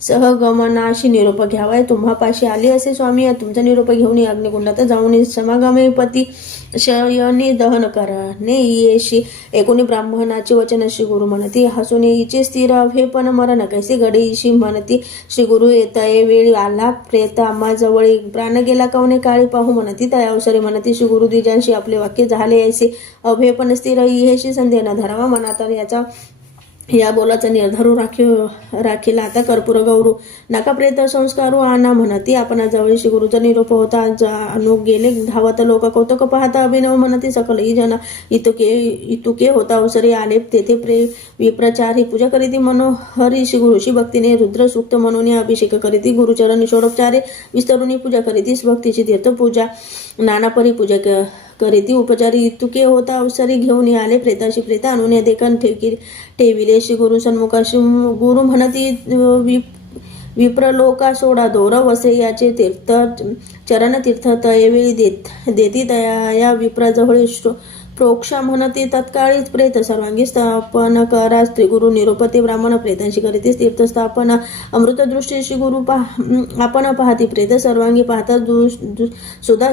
सहगमनाशी निरोप घ्यावाय तुम्हापाशी आली असे स्वामी तुमचा निरोप घेऊन अग्निकुंडात जाऊन समागमे पती शयनी दहन करा ने येशी एकोणी ब्राह्मणाचे वचन श्री गुरु म्हणती हसून हिचे स्थिर अभे पण मरण कैसे घडीशी म्हणती श्री गुरु येतये वेळी आला प्रेत आम्हा जवळ प्राण गेला कवने काळी पाहू म्हणती त्या अवसरी म्हणती श्री गुरु द्विजांशी आपले वाक्य झाले ऐसे अभे पण स्थिर येशी संदेह न धरावा मनात याचा या बोलाचा निर्धारू राखीला आता कर्पूर गौरू नाका प्रेत संस्कारू आना म्हणती आपण जवळ श्री गुरुचा निरोप होता अनुक गेले धावत लोक कौतुक पाहता अभिनव म्हणती सकल ही जन इतुके होता अवसरी आले तेथे विप्रचार ही पूजा करीती मनोहरी श्री गुरुशी भक्तीने रुद्र सूक्त म्हणून अभिषेक करीती गुरुचरण षोडोपचारे विस्तरुनी पूजा करीती भक्तीची तीर्थ पूजा नानापरी पूजा करीती उपचारी इतुके होता अवसरी घेऊन आले प्रेताशी प्रेता आणून देखण ठेविले श्री गुरु सन्मुखाशी गुरु म्हणती विप्रलोका सोडा दोर वसे याचे तीर्थ चरण तीर्थ तयवेळी देती तया या विप्रजवळ प्रोक्षा म्हणते तत्काळीच प्रेत सर्वांगी स्थापन करा गुरु निरोपते ब्राह्मण प्रेतांशी करीते तीर्थस्थापन अमृत दृष्टी श्री गुरु आपण पाहती प्रेत सर्वांगी पाहता सुद्धा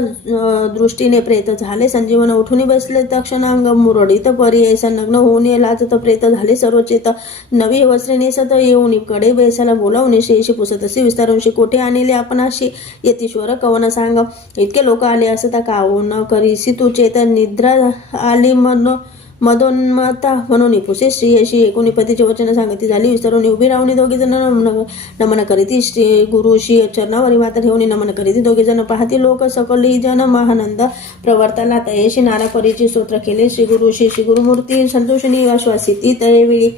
दृष्टीने प्रेत झाले संजीवन उठून बसले तक्षणांग मुरडित परी ऐसा नग्न होऊन लाजत प्रेत झाले सर्वचेत नवी वस्त्रे नेसत येऊन कडे बैसाला बोलावून शेशी पुसत असे विस्तारूनशी कोठे आणले आपण अशी यतीश्वर कवन सांग इतके लोक आले असता कावून करीसी तू चेतन निद्रा आली मदोन्मता म्हणून पुसे श्री अशी एकोणीपतीचे वचन सांगती झाली विस्तारून उभी राहून दोघे जण नमन करीती श्री गुरुशी चरणावरी माता ठेवून नमन करीती दोघे जण पाहती लोक सकली जन महानंद प्रवर्ताला तयशी नाना परीची स्तोत्र केले श्री गुरुशी श्री गुरुमूर्ती संतोषिनी आश्वासिती तयवेळी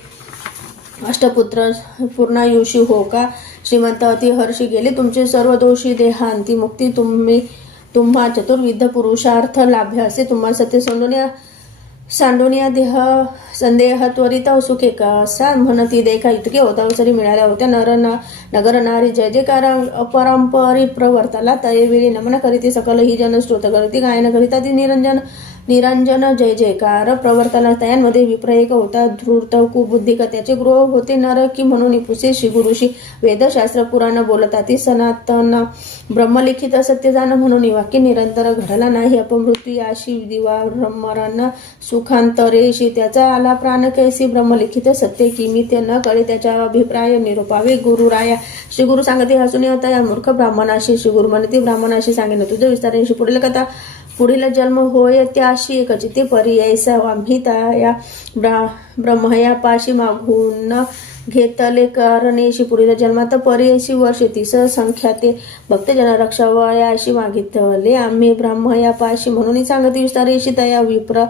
अष्टपुत्र पूर्णायुषी हो का श्रीमंत अति हर्षी गेले तुमचे सर्व दोषी देहांती मुक्ती तुम्हा चतुर्विध पुरुषार्थ लाभ्य असे तुम्हा सत्य सांडोनिया देह संदेह त्वरित सुखे कसा म्हणती देखा इतके होता अवसरी मिळाल्या होत्या नगर नारी जय जयकार अपरंपरी प्रवर्ताला तयवेळी नमन करीती सकल ही जन स्तोत्र करीती गायन करिता ती निरंजन निरंजन जय जयकार प्रवर्तना तयांमध्ये विप्र एक होता धूर्त कुबुद्धिक त्याचे गृह होते नरकी म्हणून पुसे श्री गुरुशी वेदशास्त्र पुराण बोलताती सनातन ब्रह्मलिखित सत्य जाण म्हणून वाक्य निरंतर घडला नाही अपमृत्यू याशी दिवा ब्रह्मरान सुखांतरेशी त्याचा आला प्राण कैसी ब्रह्मलिखित सत्य किमी ते न कळे त्याच्या अभिप्राय निरोपावे गुरुराया श्री गुरु सांगते हसून होता या मूर्ख ब्राह्मणाशी श्री गुरु म्हणते ब्राह्मणाशी सांगेन तुझं विस्ताराशी पुढील कथा पुढील जन्म होय त्याशी एकच ते पर्यायसा आम्ही त्या ब्रह्मया पाशी मागून घेतले करणेशी पुढील जन्मात पर्यायशी वर्ष 30 संख्याते भक्तजन रक्षावयाशी मागितले आम्ही ब्रह्मया पाशी म्हणून सांगते विस्तारेशी तया विप्र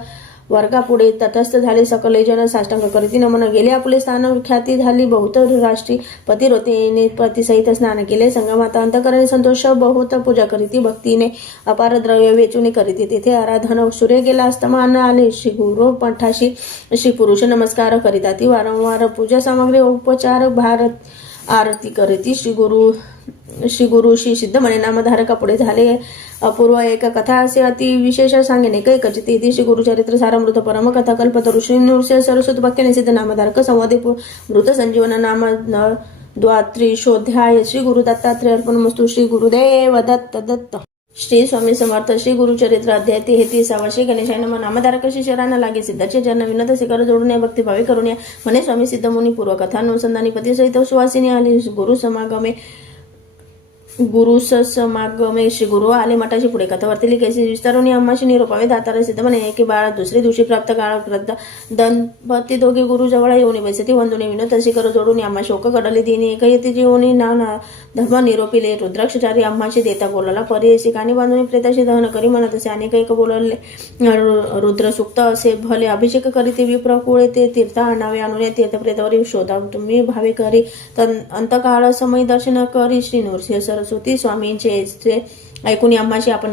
वर्गापुढे तटस्थ झाले सकले जन साष्टांग करीती नमन गेले आपले स्थान ख्याती झाली बहुत राष्ट्री पतिरोतेने प्रतिसहित स्नान केले संगमाता अंतकरणे संतोष बहुत पूजा करीती भक्तीने अपार द्रव्य वेचून करीती तेथे आराधन सूर्य गेला अस्तमान आले श्री गुरु पंठाशी श्री पुरुष नमस्कार करीता ती वारंवार पूजा सामग्री उपचार भारत आरती करीती श्री गुरु श्री सिद्ध म्हणे नामधारका पुढे झाले अपूर्व एक कथा असे अति विशेष सांगेने कैकची ते श्री गुरुचरित्र सारामृत परम कथा कल्पतरु श्री नृसिंह सरस्वत वाक्याने सिद्ध नामधारक संवादे मृत संजीवन नाम द्वात्रिशोध्याय श्री गुरु दत्तात्रय अर्पणमस्तु श्री गुरुदेव दत्त दत्त श्री स्वामी समर्थ श्री गुरुचरित्र अध्याय 33 श्री गणेशाय नमः नामधारक शिष्यरांना लागे सिद्धाचे जन विनत शिखर जोडून या भक्तिभावे करून या म्हणे स्वामी सिद्ध मुनी पूर्व कथा अनुसंधानी पती सहित सुवासिनी आली गुरु समागमे श्री गुरु आले मठाची पुढे कथा वर्तली कैसी विस्तारून अम्माशी निरोपावे दातारा सिद्ध म्हणे की बाळा दुसरे दिवशी प्राप्त काळ दंपती दोघे गुरु जवळ येऊन बैसती वंदुने विनोद शिखर जोडून अम्मा शोक कडले दिनी एक येते जीवनी ना धर्म निरोपिले रुद्राक्षचारी अम्माशी देता बोलला परी कानी बांधून प्रेताशी दहन करी म्हणत असे अनेक एक बोलले रुद्र सुक्त असे भले अभिषेक करीते विप्रकुळे ते तीर्थ आणावे आणून तीर्थ प्रेतावरील शोधा तुम्ही भावे करी अंतकाळ समय दर्शन करी श्री नृसिंह सरस्वती स्वामींचे ऐकून अम्माशी आपण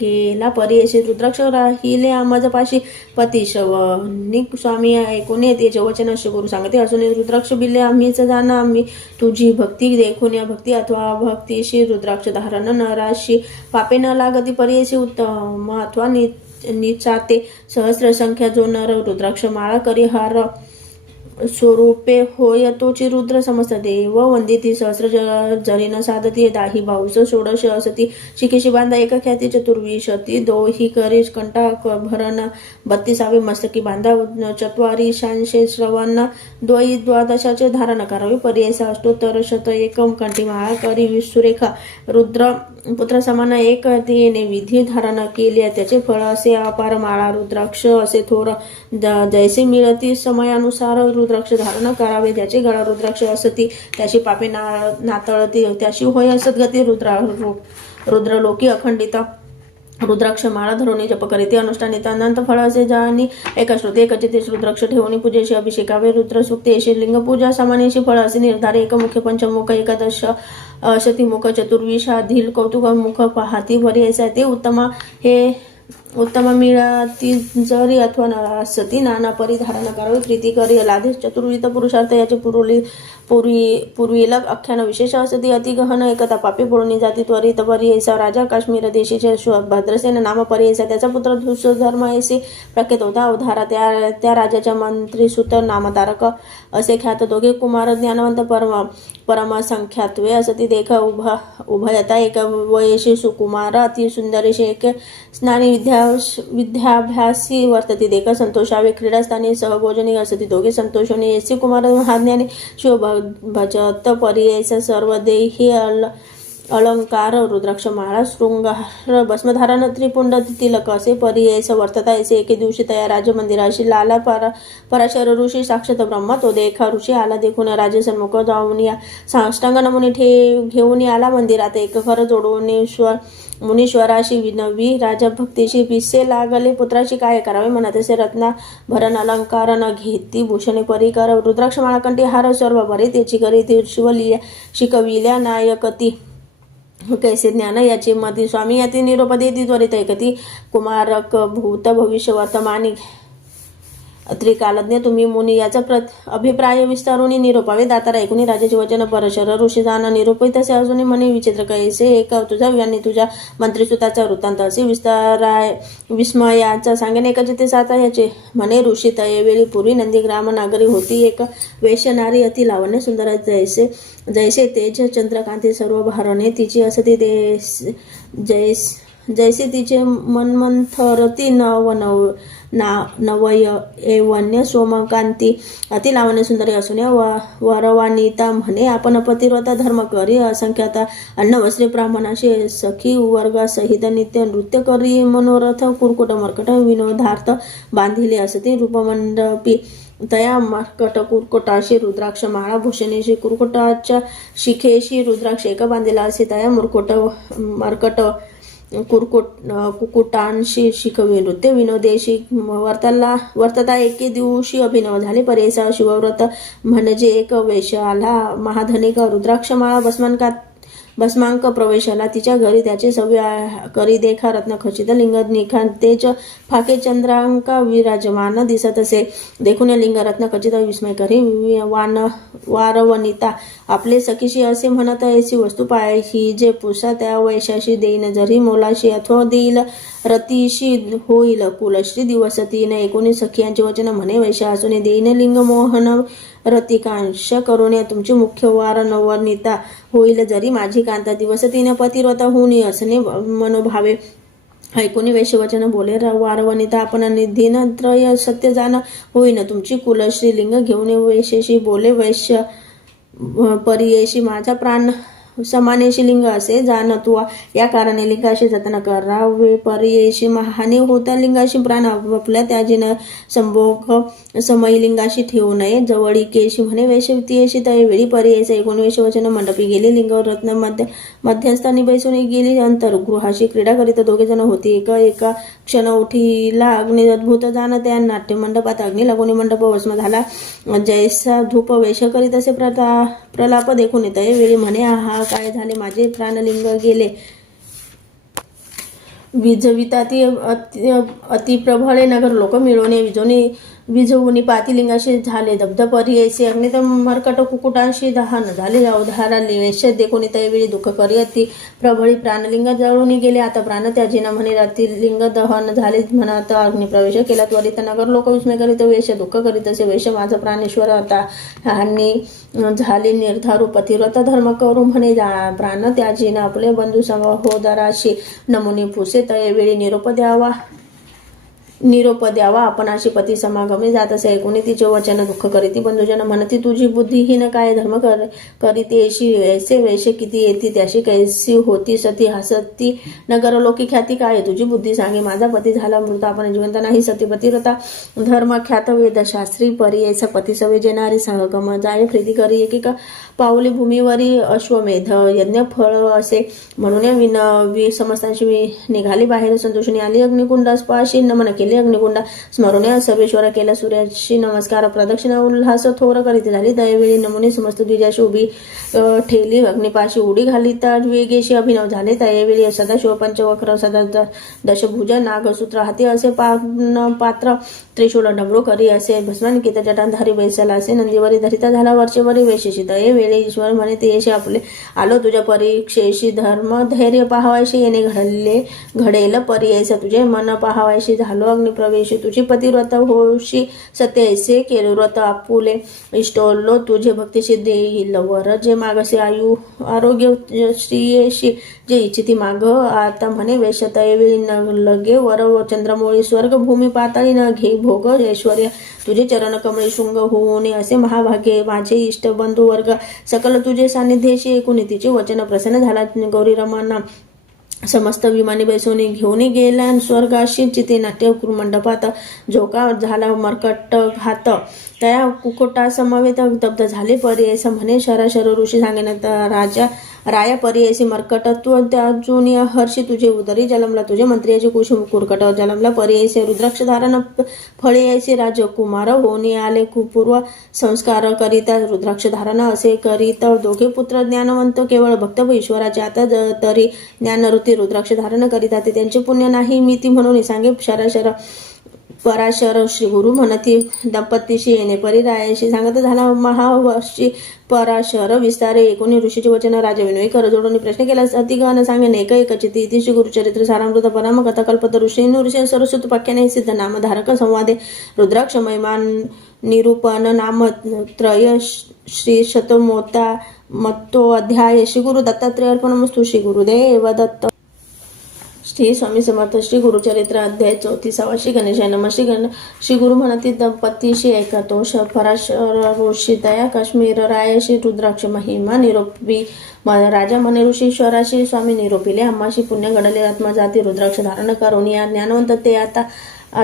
गेला परी रुद्राक्ष राहिले आम्हापाशी पती श्रवणिक स्वामी ऐकून त्याचे वचन श्री गुरु सांगते असून रुद्राक्ष बिल्ले आम्हीच जाण आम्ही तुझी भक्ती देखून या भक्ती अथवा भक्तीशी रुद्राक्ष धारण नराशी पापे न लागती परीशी उत्तम अथवा निचाते सहस्र संख्या जो नर रुद्राक्ष माळा करी हार स्वरूपे होय तोची रुद्र समस्त देव वंदिती सहस्र जरीन साधती दाही भाऊस षोडश असती शिकेशी बांधा एक ख्याती चतुर्विशती दोही करी कंटा भरण 32 मस्तकी बांधा चत्वारी शांशे श्रवण द्वयी द्वादशाचे धारण करावे पर्याय अष्टोत्तर शत एकम कंठी माळा करी विश्वरेखा रुद्र पुत्र समान एक तिने विधी धारण केले त्याचे फळ असे अपार माळा रुद्राक्ष असे थोर जैसे मिळती समयानुसार रुद्राक्ष धारण करावे ज्याचे गळा रुद्राक्ष असती त्याची पापे नातळती त्याशी होय असद्गती रुद्रलोकी अखंडित रुद्राक्ष माळा धरून जप करीते अनुष्ठानित अनंत फळ असे जाणी एका श्रुती एकचितेश रुद्राक्ष ठेवून पूजेशी अभिषेकावे रुद्र सुक्तेशी लिंग पूजा सामान्यशी फळ असे निर्धार एकमुख पंचमुख एकादश शतीमुख चतुर्विशाधील कौतुक मुख पाहती पर्यायचा ते उत्तम मिळाती जरी अथवा सती नाना परिधारण करावे प्रीती करी लादेश चतुर्विध पुरुषार्थ याचे पूर्वीलक आख्यान विशेष असती अति गहन एकता पापी पडून जाती त्वरित पर्यायचा राजा काश्मीर देशीचे भद्रसेन नाम पर्यायचा त्याचा पुत्र धर्म ऐसे प्रख्यात होता अवधारा त्या राजाच्या मंत्री सुत नामधारक असे ख्यात दोघे कुमार ज्ञानवंत परम संख्यात्वे असती देख उभयता एक वयशी सुकुमार अति सुंदरेशी एक स्नानी विद्याभ्यासी वर्तती देख संतोषावे क्रीडास्थानी सहभोजनी असती दोघे संतोषोनी एसी कुमार महाज्ञानी शिव भजत पर्यायचा सर्व देही अलंकार रुद्राक्ष माळा शृंगार भस्मधारण त्रिपुंड तिलक असे पर्यायच वर्तता ऐसे एके दिवशी तया राजमंदिराशी लाला पराशर ऋषी साक्षात ब्रह्म तो देखा ऋषी आला देखून राजसन्मुख जाऊन या साष्टांग नमुने घेऊन आला मंदिरात एक घर जोडून मुनीश्वराशी विनवी राजा भक्तीशी पिसे लागले पुत्राशी काय करावे म्हणत असे रत्ना भरण अलंकार न घेती भूषणे परिकर रुद्राक्ष माळाकंठी हार सर्व बरे त्याची करी ती शिकविल्या नायकती कैसे ज्ञान याचे मती स्वामी याती निरोप देती त्वरित ऐकती कुमारक भूत भविष्य वर्तमानी त्रिकालज्ञ तुम्ही मुनी याचा अभिप्राय विस्तारून निरोपावे. दातारा ऐकून राजाचे वचन परशर ऋषी जाण निरोपी तसे अजून म्हणे विचित्र कैसे एक तुझा आणि तुझ्या मंत्रीसुताचा वृत्तांत असे विस्मयाचा सांगेन एकाचे ते साता याचे म्हणे ऋषी तयेवेळी पूर्वी नंदीग्राम नागरी होती एक वेश्यनारी अति लावण्य सुंदर जैसे जैसे तेज चंद्रकांती सर्व भारणे तिची असती जैसे तिचे मनमंथरती नवय एवन्य सोमकांती अति लावण्य सुंदरी असून वरवानिता म्हणे आपण पतिव्रता धर्म करी असंख्याता अन्न वस्त्रे ब्राह्मणाशी सखी वर्गासहित नित्य नृत्य करी मनोरथ कुरकुट मर्कट विनोदार्थ बांधिले असते रूपमंडपी तया मर्कट कुरकुटाशी रुद्राक्ष माळा भूषणेशी कुरकुटाच्या शिखेशी रुद्राक्ष एक बांधिला असे तया मर्कट कुकुटांशी शिकवी नृत्य विनोदेशी वर्तता एके दिवशी अभिनव झाले. परेसा शिवव्रत म्हणजे एक वेश आला महाधनिक रुद्राक्षमाळा भस्मांक प्रवेशाला तिच्या घरी त्याचे सव्य करी देखा रत्न खचित लिंग निखांतेच फाके चंद्रांका विराजमान दिसत असे. देखून लिंग रत्न खचित विस्मय करी वारवनिता आपले सखीशी असे म्हणत ऐसी वस्तू पाही जे पुसा त्या वैशाशी देईन जरी मोलाशी अथवा देईल रतीशी होईल कुलश्री दिवस 3 19 सखियांचे वचन म्हणे वैशा असून देईन लिंग मोहन रतिकांश करून तुमची मुख्य वार नवनीता होईल जरी माझी कांता दिवस 3 पतिव्रता होऊन असणे मनोभावे. ऐकून वैश्यवचन बोले वारवनिता आपण निधीनत्रय सत्य जाण होईन तुमची कुलश्री लिंग घेऊन वैश्यशी बोले वैश्य परियेशी माझा प्राण समानेशी लिंग असे जाण तू या कारणे लिंगाशी जतन करावे परियेशी हानी होता लिंगाशी प्राण आपल्या त्याजीन संभोग समयी लिंगाशी ठेवू नये. जवळीकेशी म्हणे वैश्यवतीयेशी तयवेळी परियेचे 19 वचन मंडपी गेली लिंग रत्न मध्यस्थानी बैसून गेली अंतर्गृहाशी क्रीडा करीत दोघे जण होती. एका क्षण उठीला अग्नी अद्भुत जाण त्या नाट्य मंडपात अग्नी लागून मंडप भस्म झाला जैसा धूप वेश करीत असे प्रलाप देखून येत वेळी म्हणे हा काय झाले माझे प्राणलिंग गेले. विजविता अति प्रबळे नगर लोक मिळवणे विजवून पातिलिंगाशी झाले दग्ध परियेसे अग्नित मर्कट कुकुटांशी दहन झाले. अवधारा वेश देखून त्यावेळी दुःख करी अति प्रबळी प्राणलिंग जळून गेले. आता प्राण त्याजीना म्हणे रात्रिलिंग दहन झाले म्हणत अग्निप्रवेश केला. त्वरित नगर लोक विस्मय करीत वेश दुःख करीत असे वेश माझा प्राणेश्वर आता आणि झाले निर्धारू पतिव्रत धर्म करू म्हणे प्राण त्याजीना आपले बंधू सहोदराशी नमुने पुसे त्यावेळी निरोप द्यावा आपण अशी पती समागमे जात असे. ऐकून तिचे वचन दुःख करीती बंधुजन म्हणती तुझी बुद्धिहीन काय धर्म करीती ऐशी ऐसे वैश्य किती येती त्याशी कैसी होती सती हसती नगर लोकी ख्याती काय तुझी बुद्धी सांगे. माझा पती झाला मृत आपण जिवंत नाही सती पतिव्रता धर्म ख्यात वेदशास्त्री परियेचा पती सवे जेणारी सहगम जाय प्रीती करी एकेका पावली भूमीवरी अश्वमेध यज्ञ फळ असे म्हणून समस्तांशी निघाली बाहेर संतोषणी आली. अग्निकुंडास्पाशी नमन केले अग्निकुंडा स्मरून सर्वेश्वर केला. सूर्याशी नमस्कार प्रदक्षिणा उल्हास थोर करीत झाली. दयावेळी नमुने समस्त द्विजाशी उभी ठेली अग्निपाशी उडी घाली तर वेगेशी अभिनव झाले. त्यावेळी सदाशिव पंचवक्र सदा दशभुज नागसूत्र हाती असे पात्र त्रिशूल डमरू करी असे भस्मांकित जटांधारी बैसला असे नंदीवरी धरिता झाला वर्षेवरी वैशेषी दये वेळे ईश्वर म्हणे ते यशी आपले आलो तुझ्या परीक्षेशी धर्म धैर्य पाहावायशी येणे घडेल परियेसा तुझे मन पाहावायशी झालो अग्निप्रवेशी तुझी पतिव्रत होशी सत्यैसे केले व्रत आपुले इष्टोलो तुझे भक्तीशी देईल वर जे मागसे आरोग्य श्रीयेशी जे इच्छिती माग आता म्हणे वेशतयवेळी न लगे वर चंद्रमोळी स्वर्ग भूमी पाताळी न घे भोग ऐश्वर्य तुझे चरण कमळे शृंग होऊने असे महाभाग्य माझे इष्ट बंधू वर्ग सकल तुझे सान्निध्येशी एकूण तिचे वचन प्रसन्न झाला. गौरी रमांना समस्त विमानी बैसोनी घेऊन गेला स्वर्गाशी चिते नाट्य मंडपात झोका झाला मर्कट घात त्या कुकुटा समवेत दब्ध झाले. परियस म्हणे शराशर ऋषी सांगेन राया परियसी मर्कटत्व त्याजून हर्षी तुझे उदरी जलमला तुझे मंत्रियाचे कुसुम कुरकट जलमला परियसे रुद्राक्ष धारण फळे राजकुमार होऊन आले पूर्व संस्कार करिता रुद्राक्ष धारण असे करीत दोघे पुत्र ज्ञानवंत केवळ भक्त ईश्वराचे आता तरी ज्ञानवृत्ती रुद्राक्ष धारण करीतात त्यांचे पुण्य नाही मी ती म्हणून सांगे शराशर पराशर श्री गुरु म्हणती दंपतीशी येणे परिरायाशी सांगत झाला महावर्षी पराशर विस्तारे एकूण ऋषीचे वचन राजा विनोई करजोडून प्रश्न केला अतिगान सांगेन एकचिती इति श्री गुरुचरित्र सारामृत पराम कथा कल्पत ऋषी ऋषी सरस्वत पाख्याने सिद्ध नामधारक संवादे रुद्राक्ष महिमान निरूपण नाम त्रय श्री शतमोता मत्तो अध्याय श्री गुरु दत्तात्रय अर्पणमस्तु श्री गुरुदेव दत्त. श्री स्वामी समर्थ. श्री गुरुचरित्र अध्याय 34. श्री गणेशाय नमः. श्री गुरु म्हणती दंपतीशी ऐकतो पराशर ऋषी दया काश्मीर रायाशी रुद्राक्ष महिमा निरोपी राजा म्हणे ऋषीश्वराशी स्वामी निरोपिले आम्हाशी पुण्य घडले आत्मजाती रुद्राक्ष धारण करून या ज्ञानवंत ते आता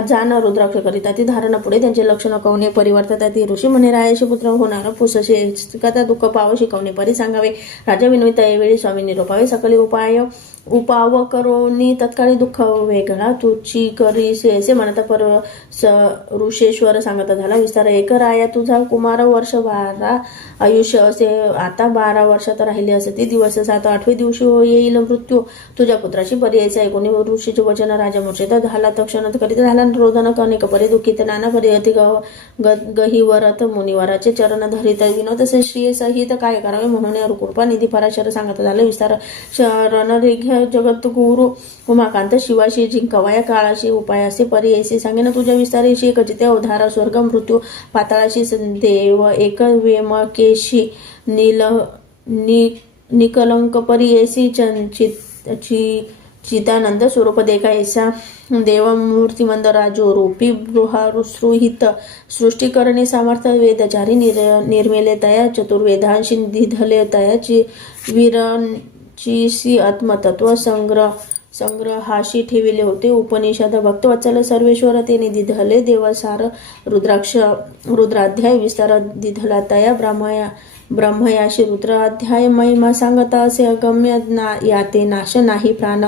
जाण रुद्राक्ष करिता ती धारण पुढे त्यांचे लक्षण कवणे परिवर्तता ती ऋषी म्हणे रायाशी पुत्र होणार पुसशी कथा दुःख पाव शिकवणे परी सांगावे राजा विनोई त्यावेळी स्वामी निरोपावे सकले उपाव करोनी तत्काळी दुःख वेगळा तुची करीसे असे म्हणता पर ऋषेश्वर सांगता झाला विस्तार एक राया तुझा कुमार वर्ष 12 आयुष्य असे आता 12 वर्षात राहिले असे ती दिवस 7 8 दिवशी येईल मृत्यू तुझ्या पुत्राची परी यायचा ऐकून ऋषीचे वचन राजा मूर्छित झाला तक्षण करीत झाला रोदन अनेक परी दुःखित नाना परी अति गहिवरत मुनिवराचे चरण धरित विनोद श्री सहित काय करावे म्हणून कृपा निधी पराशर सांगता झालं विस्तार शरण जगद्गुरु उमाकांत शिवाशी जिंकवाया काळाशी उपायाशी पर्यायशी सांगेन तुझ्या विस्तारीशी कचिते उधारा स्वर्ग मृत्यू पाताळाशी देव एक वेमकेशी निकलंक पर्यायशी चितानंद स्वरूप देखायसा देवमूर्तिमंद राजो रूपी बृहसृहित सृष्टिकरणी सामर्थ्य वेदचारी निर्मेले तया चतुर्वेदांशी दिधले तयाची वीरची आत्मतत्व संग्रहाशी ठेविले होते उपनिषद भक्तवत्सल सर्वेश्वर ते दिधले देवसार रुद्राध्याय विस्तार दिधला तया ब्रह्मयाशी रुद्राध्याय महिमा सांगता असे अगम्य याते नाश नाही प्राण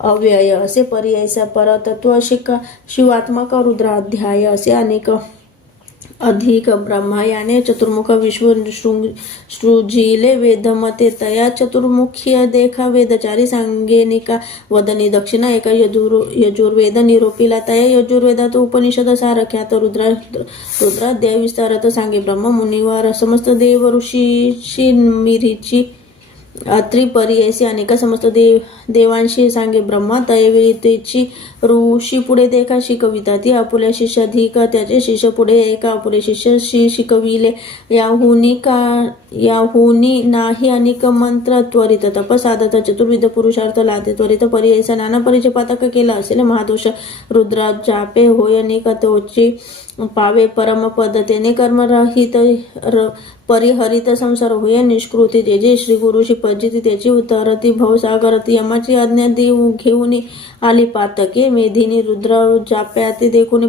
अव्यय असे पर्यायचा परतत्व शिवात्मक रुद्राध्याय असे अनेक अधिक ब्रह्मायाने चतुर्मुख विश्व सृजिले वेदमते तया चतुर्मुखीय देखा वेदचारी सांगेनिका वदनी दक्षिणा एका यजुर्वेद निरोपिला तया यजुर्वेदात उपनिषद सारख्यात रुद्राध्याय विस्तारत सांगे ब्रह्म मुनिवर समस्त देव ऋषीशी मिरीची त्रिपर्यायसी अनेक समस्त देवांशी सांगे ब्रह्मा तयवेळीची ऋषी पुढे देखा शिकविता ती आपुल्या शिष्य अधिक त्याचे शिष्य पुढे एका आपुले शिष्य शिकविले याहुनी नाही अनेक मंत्र त्वरित तप साधत चतुर्विध पुरुषार्थ लादे त्वरित पर्यायचा नाना परीचे पातक केला असेल महादोष रुद्रा जापे होय अनेक तोची पावे परम पद्धतीने कर्मरहित परिहरित संसार होय निष्कृती जे श्री गुरुशी पजिती त्याची उतरती भवसागरती यमाची आज्ञा देऊ घेऊन आली पातके मेधिनी रुद्र जाप्याती देखून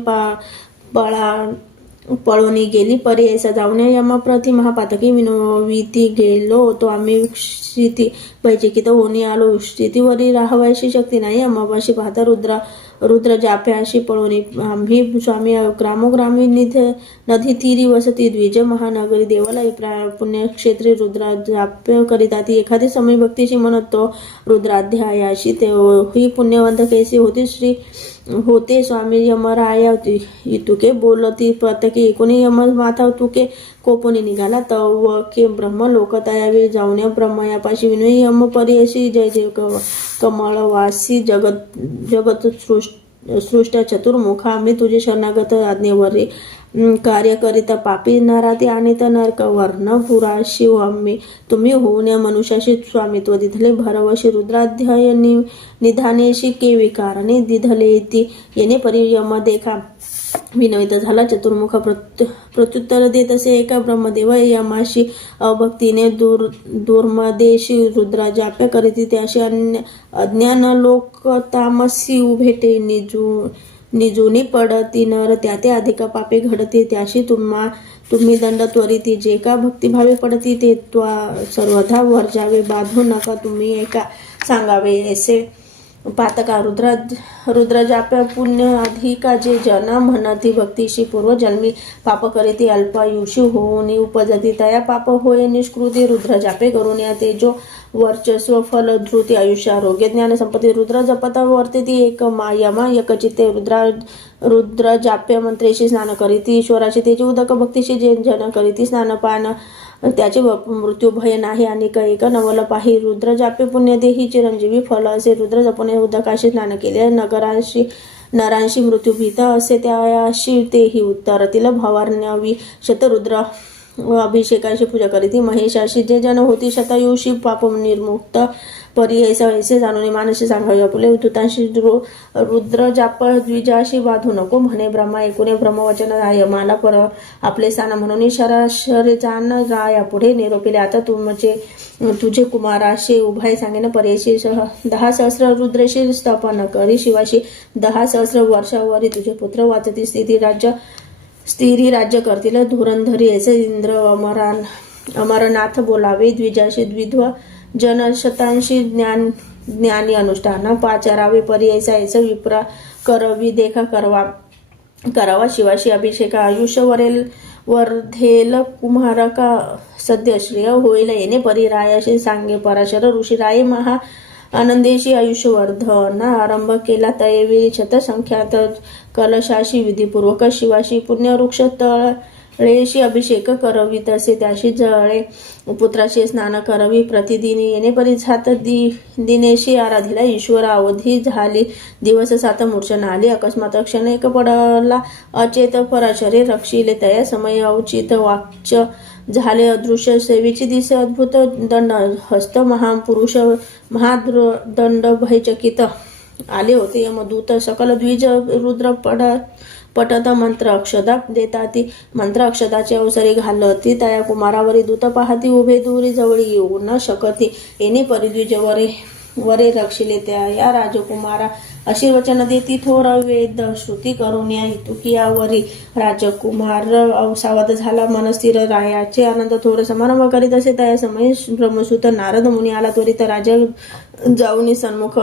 पळोनी गेली पर्यायचा जाऊन यमाप्रती महापातकी विनोविती गेलो तो आम्ही स्थिती बैचिकित होणी आलो स्थितीवरी राहावायची शक्ती नाही अमावाशी पाहता रुद्र जाप्याशी पळोनी आम्ही स्वामी ग्रामोग्रामी नदी तीरी वसती द्विज महानगरी देवालय पुण्यक्षेत्री रुद्रा जाप्य करिता ती एखादी समय भक्तीशी म्हणत तो रुद्राध्यायाशी ही पुण्यवंत कैसी होते स्वामी यमराया तुके बोलती प्रत्येकी एकोणी यम माथा तुके कोपोनी निघाला तव के ब्रह्म लोकतायावे जाऊन ब्रह्मयापाशी विनय यम पर्यशी जय जय कमळवासी जगत सृष्ट चतुर्मुखा आम्ही तुझे शरणागत आज्ञेवरी कार्य करीत पापी नराती आणि नरक वर्ण पुराशी आम्ही तुम्ही होऊन या मनुष्याशी स्वामित्व दिधले भरवशी रुद्राध्याय निधानेशी के विकारणे दिधले येणे परियम देखा विनवित झाला चतुर्मुख प्रत्युत्तर देत असे एका ब्रह्मदेव यमाशी अभक्तीने दुर्मदेशी रुद्रा जाप्य करीत त्याशी अज्ञान लोक तामसी उभेटे निजूनी पडती नर त्या अधिक पापे घडते त्याशी तुम्ही दंड त्वरिती जे का भक्तिभावे पडती ते सर्वथा वर्जावे बांधू नका तुम्ही एका सांगावे ऐसे पातका रुद्र जाप्य पुण्य अधिका जे जना म्हणती भक्तीशी पूर्वजन्मी पाप करीती अल्पायुषी होऊन उपजती तया पाप होय निष्कृती रुद्र जापे करून या तेजो वर्चस्व फल धृती आयुष्य आरोग्य ज्ञान संपत्ती रुद्र जपता वर्तेती एक यमा एक चित्ते रुद्र जाप्य मंत्रेशी स्नान करीती ईश्वराशी त्याची उदक भक्तीशी जन करीती स्नानपान त्याचे मृत्यू भय नाही आणि एक नवल पाही रुद्र जाप्य पुण्य देही चिरंजीवी फल असे रुद्र जपणे उदकाशी स्नान केले नरांशी मृत्यू भीत असे त्याशी तेही उत्तरतील भवारण्यवी शतरुद्र अभिषेकांशी पूजा करीती महेशाशी जे जन होती शतायुषी पाप निर्मुक्त परी ऐसे जाणून मानसी सांगावे आपुले दूतांशी रुद्र जाप द्विजाशी बाधू नको म्हणे ब्रह्मा ऐकून ब्रह्मवचन राय मला पर आपले स्थान म्हणून शराशर जाण राया पुढे निरोपिले आता तुझे कुमाराशी उभय सांगेन परेशी 10 सहस्र रुद्रेशी स्थापन करी शिवाशी 10 सहस्र वर्षावरी तुझे पुत्र वाचती स्थिरी राज्य करतील धुरंधरी ऐसे इंद्र अमरनाथ बोलावे द्विजाशी द्विध्व जनशतांशी ज्ञानी अनुष्ठान पाचारावे परी ऐसा विप्रा करवी देखा करावा शिवाशी अभिषेका आयुष्य वर्धेल कुमारका सद्य श्रेय होईल येणे परी रायाशी सांगे पराशर ऋषी राय महा आनंदेशी आयुष्यवर्धन आरंभ केला तयवेळी शतसंख्यात कलशाशी विधीपूर्वक शिवाशी पुण्यवृक्ष तळेशी अभिषेक करवी तसे त्याशी जळे पुत्राशी स्नान करवी प्रतिदिनी येणे परिझात दिनेशी आराधिला ईश्वर अवधी झाली दिवस 7 मूर्छना आली अकस्मात क्षण एक पडला अचेत पराशरे रक्षिले तया समय औचित वाक्च झाले अदृश्य सेवेची दिसे अद्भुत दंड हस्त महापुरुष महादंड भयचकित आले होते यमदूत सकल द्विज रुद्र पटत मंत्र अक्षदा देताती मंत्र अक्षदाचे अवसरी घालती त्या कुमारावरी दूत पाहती उभे दुरी जवळ येऊ न शकती येणे परिद्विज वरे रक्षिले त्या या राजकुमारा अशी वचन देती थोर वेद श्रुती करून या हितुकियावरी राजकुमार सावध झाला मनस्थिर रायाचे आनंद थोर समारंभ करीत असे त्या समय ब्रह्मसूत नारद मुनी आला त्वरित राजा जाऊनी सन्मुख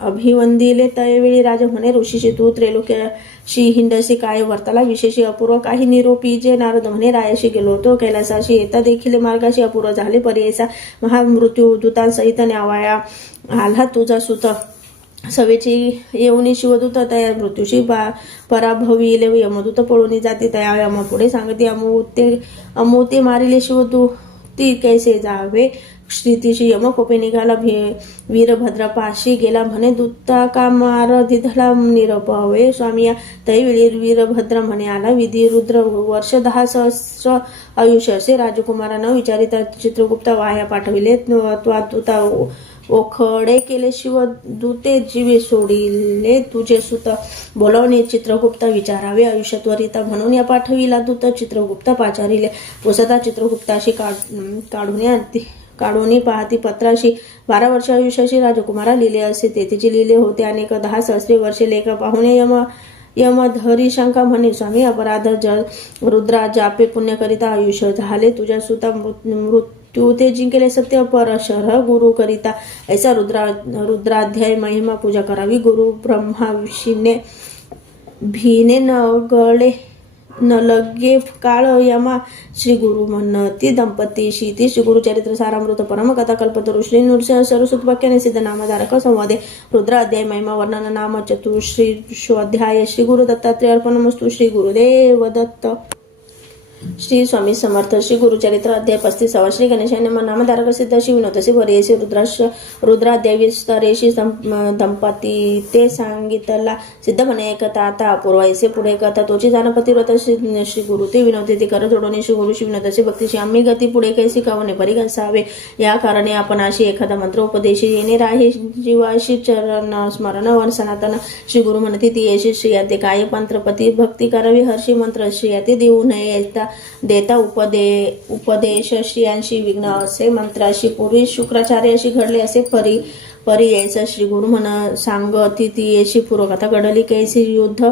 अभिवंदिले त्यावेळी राजा म्हणे ऋषीशी तू त्रैलोक्याशी हिंडसी काय वर्ताला विशेषी अपूर्व काही निरोपी जे नारद म्हणे रायाशी गेलो होतो कैलासाशी येता देखील मार्गाशी अपूर्व झाले पर्यायचा महामृत्यू दूतांसहित न्यावाया आला तुझा सुत सवेची येऊनी शिवदूत तया मृत्यूशी पराभविले यमदूत पळून जाते तया यमापुढे सांगते अमोते मारिले शिवदूती कैसे जावे स्थितीशी यम कोपे निघाला वीरभद्रापाशी गेला म्हणे दूता का मार दिधला निरपवे स्वामी तैवेळी वीरभद्र म्हणे आला विधी रुद्र वर्ष 10 सहस्र आयुष्य असे राजकुमारांना विचारिता चित्रगुप्त वाया पाठविले दूता ओखडे केले शिवदूते जीवे सोडिले तुझे सुत बोलवणे चित्रगुप्त विचारावे आयुष्य त्वरिता म्हणून या पाठविला दूत चित्रगुप्त पाचारिले पोसता चित्रगुप्ताशी काढून पाहती पत्राशी 12 वर्ष आयुष्याशी राजकुमारा लिहिले असे तेथेचे लिहिले होते अनेक 10 सहस्रे वर्षे लेख पाहुणे यमधरी शंका म्हणे स्वामी अपराध रुद्रा जापे पुण्य करिता आयुष्य झाले तुझ्या सुता मृत्यू ते जिंकले सत्य परशर गुरु करिता ऐसा रुद्राध्याय महिमा पूजा करावी गुरु ब्रह्मा विषीने भीने न लगे काळ यमा श्री गुरु म्हणती दंपतीशी ती श्री गुरु चरित्र सारामृत परम कथा कल्पतरु श्री नृसिंह सरस्वत वाक्याने सिद्ध नामधारक संवादे रुद्राध्याय महिमा वर्णन नाम चतुश्रीशोध्याय श्री गुरु दत्तात्रेय अर्पणमस्तु श्री गुरुदेव दत्त श्री स्वामी समर्थ श्री गुरुचरित्र अध्याय 35 श्री गणेशाय नमः नामधारक सिद्ध श्री विनोदसी वर्यसी रुद्राध्याय विस्तरेशी दंपती ते सांगितला सिद्ध म्हणे कथा आता अपूर्व ऐसे पुढे कथा तोची जानपती व्रत श्री गुरु ते विनोदी ती कर जोडणे श्री गुरु श्री विनोदसी भक्तीशी आम्ही गती पुढे कैसी कावणे परिगसावे या कारणे आपण अशी एखादा मंत्र उपदेशी येणे राही जीवाशी चरण स्मरण वर सनातन श्री गुरु म्हणते ती येशी श्रियाते काय मंत्रपती भक्ती करावी हर्षी मंत्र श्रियाते देऊ नये देता उपदेश श्रियांशी विघ्न असे मंत्राशी पूर्वी शुक्राचार्याशी घडले असे परी यायचं श्री गुरु म्हण सांगती ती येशी पूर्वकथा घडली कैसी युद्ध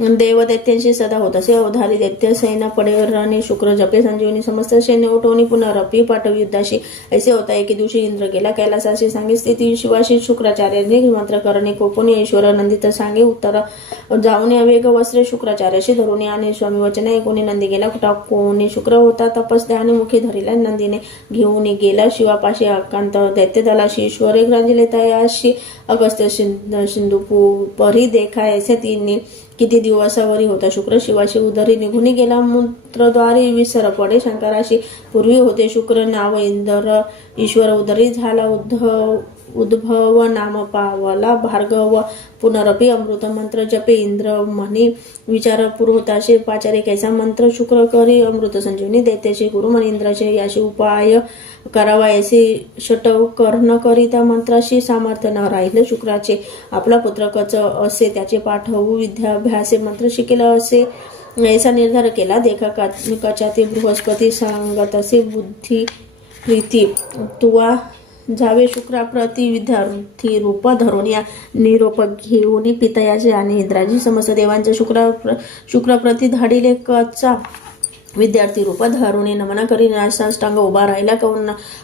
देवदैत्यांशी सदा होत असे अवधारी दैत्य सेना पडे रणे शुक्र जपे संजीवनी समस्त सैन्य उठवणी पुनरपी पाठवी युद्धाशी ऐसे होता एके दिवशी इंद्र गेला कैलासाशी सांगे स्थिती शिवाशी शुक्राचार्याने मंत्र करणे कोपून ईश्वर नंदित सांगे उत्तर जाऊन अवेग वस्त्रे शुक्राचार्याशी धरून आणि स्वामी वचन ऐकून नंदी गेला. कोणी शुक्र होता तपस्या आणि मुखी धरिला. नंदीने घेऊन गेला शिवापाशी अकांत दैत्य दलाशी ईश्वरे ग्रांजिले तयाशी अगस्त्य सिंधू परी देखा ऐसे तिने किती दिवसावरी होता शुक्र शिवाशी उदरी निघून गेला. मूत्रद्वारी विसर पडे शंकराशी पूर्वी होते शुक्र नाव इंद्र ईश्वर उदरी झाला. उद्भव नाम पावला भार्गव पुनरपी अमृत मंत्र जपे इंद्र म्हणी विचार पुरवताशे पाचारे कैसा मंत्र शुक्र करी अमृत संजीवनी दैत्याशी गुरु म्हणे इंद्राचे याशी उपाय करावा ऐसे षटव कर्ण करिता मंत्राशी सामर्थ्य न राहिले. शुक्राचे आपला पुत्र कच असे त्याचे पाठवू विद्याभ्यासे मंत्र शिकेला असे ऐसा निर्धार केला. देखा कचाते बृहस्पती सांगत असे बुद्धी प्रीती तुवा जावे शुक्राप्रती विद्यार्थी रूप धरून या निरोप घेऊन पितयाचे आणि इंद्राजी समस्त देवांच्या शुक्राप्रती धाडिले कचा विद्यार्थी रूप धरून नमना करी साष्टांग उभा राहिला.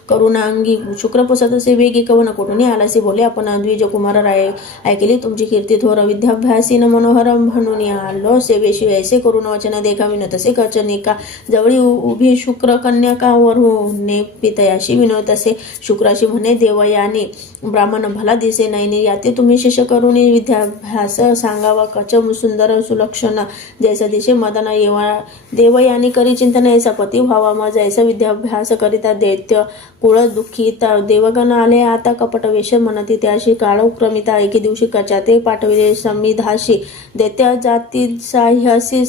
करुणांगी शुक्र पुसत असे वेगी कवन कोठून आलासे बोले आपण द्विज कुमार राय ऐकली तुमची कीर्ती थोर विद्याभ्यासीन मनोहर म्हणून आलो सेवेशी ऐसे करुण वचन देखा विनोद असे कचनिका जवळी उभी शुक्र कन्याकावरून पितयाशी विनोद असे शुक्राशी म्हणे देवयानी ब्राह्मण भला दिसे नैनी याते तुम्ही शिष्य करून विद्याभ्यास सांगावा. कच सुंदर सुलक्षण जैसा दिशे मदन येवा देवयानी करी चिंतन ऐसा पती व्हावा मज ऐसा विद्याभ्यास करिता दैत्य कुळ दुःखिता देवगण आले आता कपट वेश म्हणती त्याशी काळक्रमिता एके दिवशी कचाते पाठविले समिधाशी दैत्य जाती साह्यसी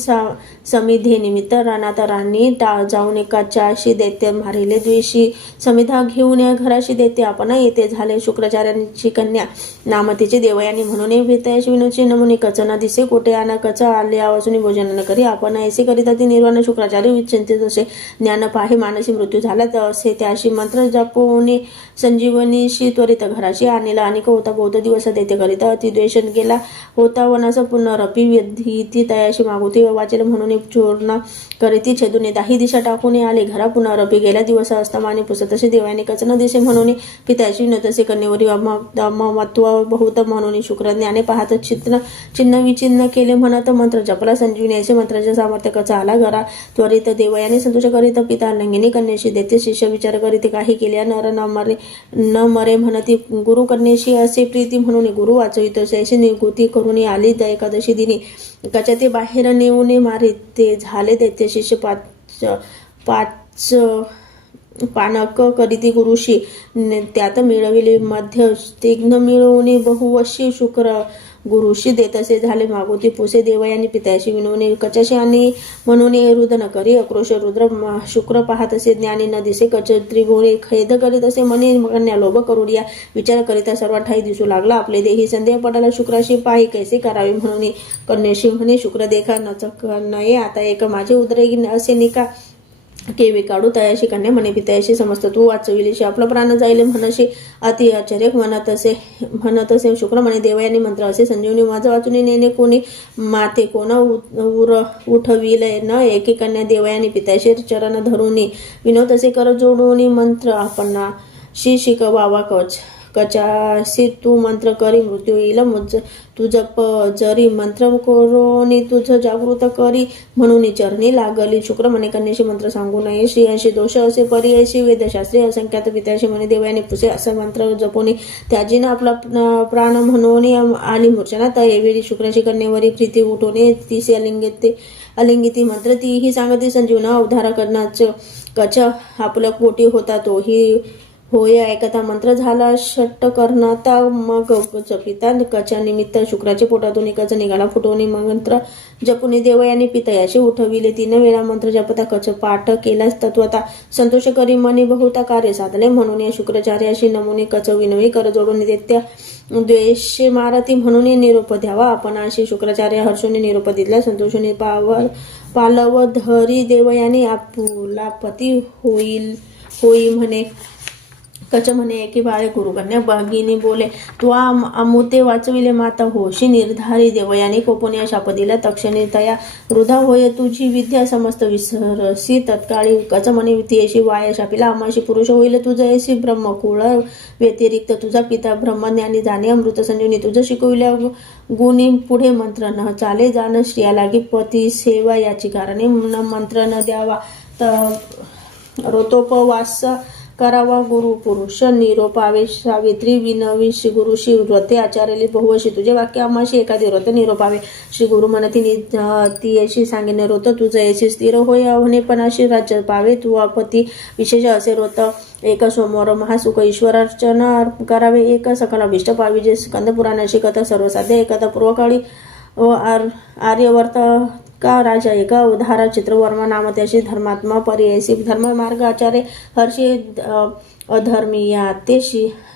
समिधे निमित्त रानात राणी जाऊन कचाशी दैत्य मारिले. द्वेषी समिधा घेऊन या घराशी दैत्य आपण येथे झाले. शुक्राचार्यांची कन्या नाम तिचे देवयानी म्हणून पितयाशी विनोची नमुने कचना दिसे कोटे आना कच आले आवाजून भोजन न करी आपण ऐसे करिता ती निर्वाण शुक्राचार्य चिंतित असे ज्ञान पाहे मानसी मृत्यू झाला तर असे त्याशी मंत्र जपोने संजीवनीशी त्वरित घराशी आणला. आणि होता बहुत दिवस दैत्य करिता अतिद्वेषण गेला होता वनाचा पुनरपी विधी तयाशी मागुती वाचेल म्हणून चोरणा करीती छेदून दाही दिशा टाकून आले. घरा पुनरपी गेल्या दिवस अस्तमाने पुसत असे देवाने कचन दिसे म्हणून पिताशी नतसे कन्येवरी महत्व बहुत म्हणून शुक्र ज्ञाने पाहत चिन्ह विचिन्ह केले म्हणत मंत्र जपला. संजीवनी असे मंत्राचे सामर्थ्य कचा आला. घरा त्वरित देवयाने संतोष करीत पिता लंगिनी कन्याशी देते शिष्य विचार करीत काही केल्या नर न मरे म्हणती गुरु कन्याशी असे प्रीती म्हणून गुरु वाचवित असे निगुती करून आली. एकादशी दिनी कचा ते बाहेर नेऊन मारे ते झाले दैत्य शिष्य पाच पानक करीती गुरुशी त्यात मिळविले मध्य स्तिग्ध मिळवणे बहुवशी शुक्र गुरुशी देत असे झाले. मागोती पुसे देवयानी पित्याशी विनवणे कचाशी आणि म्हणून रुद न करी आक्रोश रुद्र शुक्र पाहत असे ज्ञानी न दिसे कच त्रिभुवने खेद करीत असे मनी कन्या लोभ करूया विचार करिता सर्व ठाई दिसू लागला. आपले देही संदेह पडाला शुक्राशी पाही कैसे करावे म्हणून कन्याशी म्हणे शुक्र देखा नचक नये आता एक माझे उदरे असे निका केवी काढू तयाशी कन्या म्हणे पितयाशी समस्त तू वाचविलीशी आपला प्राण जाईल म्हणशी अति आश्चर्य म्हणत असे शुक्र म्हणे देवयानी मंत्र असे संजीवनी माझं वाचून नेणे कोणी माते कोण उठविले न एके कन्या देवयानी पिताशी चरण धरून विनोद असे कर जोडून मंत्र आपण शिकवावा कचाशी तू मंत्र करी मृत्यू येईल तुझ जरी मंत्र करोनी तुझ जागृत करी म्हणून चरणी लागली. शुक्र म्हणे कन्याशी मंत्र सांगू नये श्रियांशी दोष असे पर्यायशी वेदशास्त्री असंख्यात पित्याशी म्हणे देवयानी पुसे असं मंत्र जपोनी त्याजीनं आपला प्राण म्हणून आली मूर्छना तर एवेळी शुक्राची कन्येवरी प्रीती उठवणे तिसे अलिंगिती मंत्र तीही सांगती संजीवना उद्धार करण्याचं कच आपलं कोटी होता तोही होय ऐकता मंत्र झाला षट्ट करणाता मग जपिता कचा निमित्त शुक्राच्या पोटातून कच निघाला फुटवणी मंत्र जपुनी देवयानी पितयाशी उठविले. 3 वेळा मंत्र जपता कच पाठ केला तत्वता संतोष करी मनी बहुता कार्य साधले म्हणून या शुक्राचार्याशी नमुने कच विनवी कर जोडून दैत्य द्वेष मारती म्हणून निरोप द्यावा. आपण अशी शुक्राचार्य हर्षोने निरोप दिला. संतोषोने पालव धरी देवयानी आपुला पती होई म्हणे कच म्हणे एके बाळे गुरुकन्या बागिनी बोले तू अमुते वाचविले माता होशी निर्धारी देवयानी कोपनिया शाप दिला तक्षणी तया वृधा होय तुझी विद्या समस्त विसरसी तत्काळी कच म्हणे तियशी वाया शापिला आमाशी पुरुष होईल तुझ ऐशी ब्रह्मकुळ व्यतिरिक्त तुझा पिता ब्रह्मज्ञानी जाणे अमृत संजीवनी तुझं शिकविल्या गुणी पुढे मंत्र न चाले जाण स्त्रिया लागी पती सेवा याची कारणे मंत्र न द्यावा ऋतोपवास करावा गुरु पुरुष निरोपावे सावित्री विनवी श्री गुरु श्री व्रते आचार्यली बहुवशी तुझे वाक्य आम्हाशी एखादी व्रत निरोपावे श्री गुरु म्हणती ती अशी सांगेन व्रत तुझं याची स्थिर होय अवनेपणाशी राज्य पावे तू अपती विशेष असे व्रत एक सोमवार महासुख ईश्वरार्चना करावे एक सकल अभिष्ट पावी जे स्कंद पुराण शिकत सर्वसाध्य एखादा पूर्वकाळी आर्यवर्त का राजा एका उदाहरण चित्रवर्मा नाम त्याशी धर्मात्मा पर्यायसी धर्म मार्ग आचार्य हर्षी अधर्मीया ते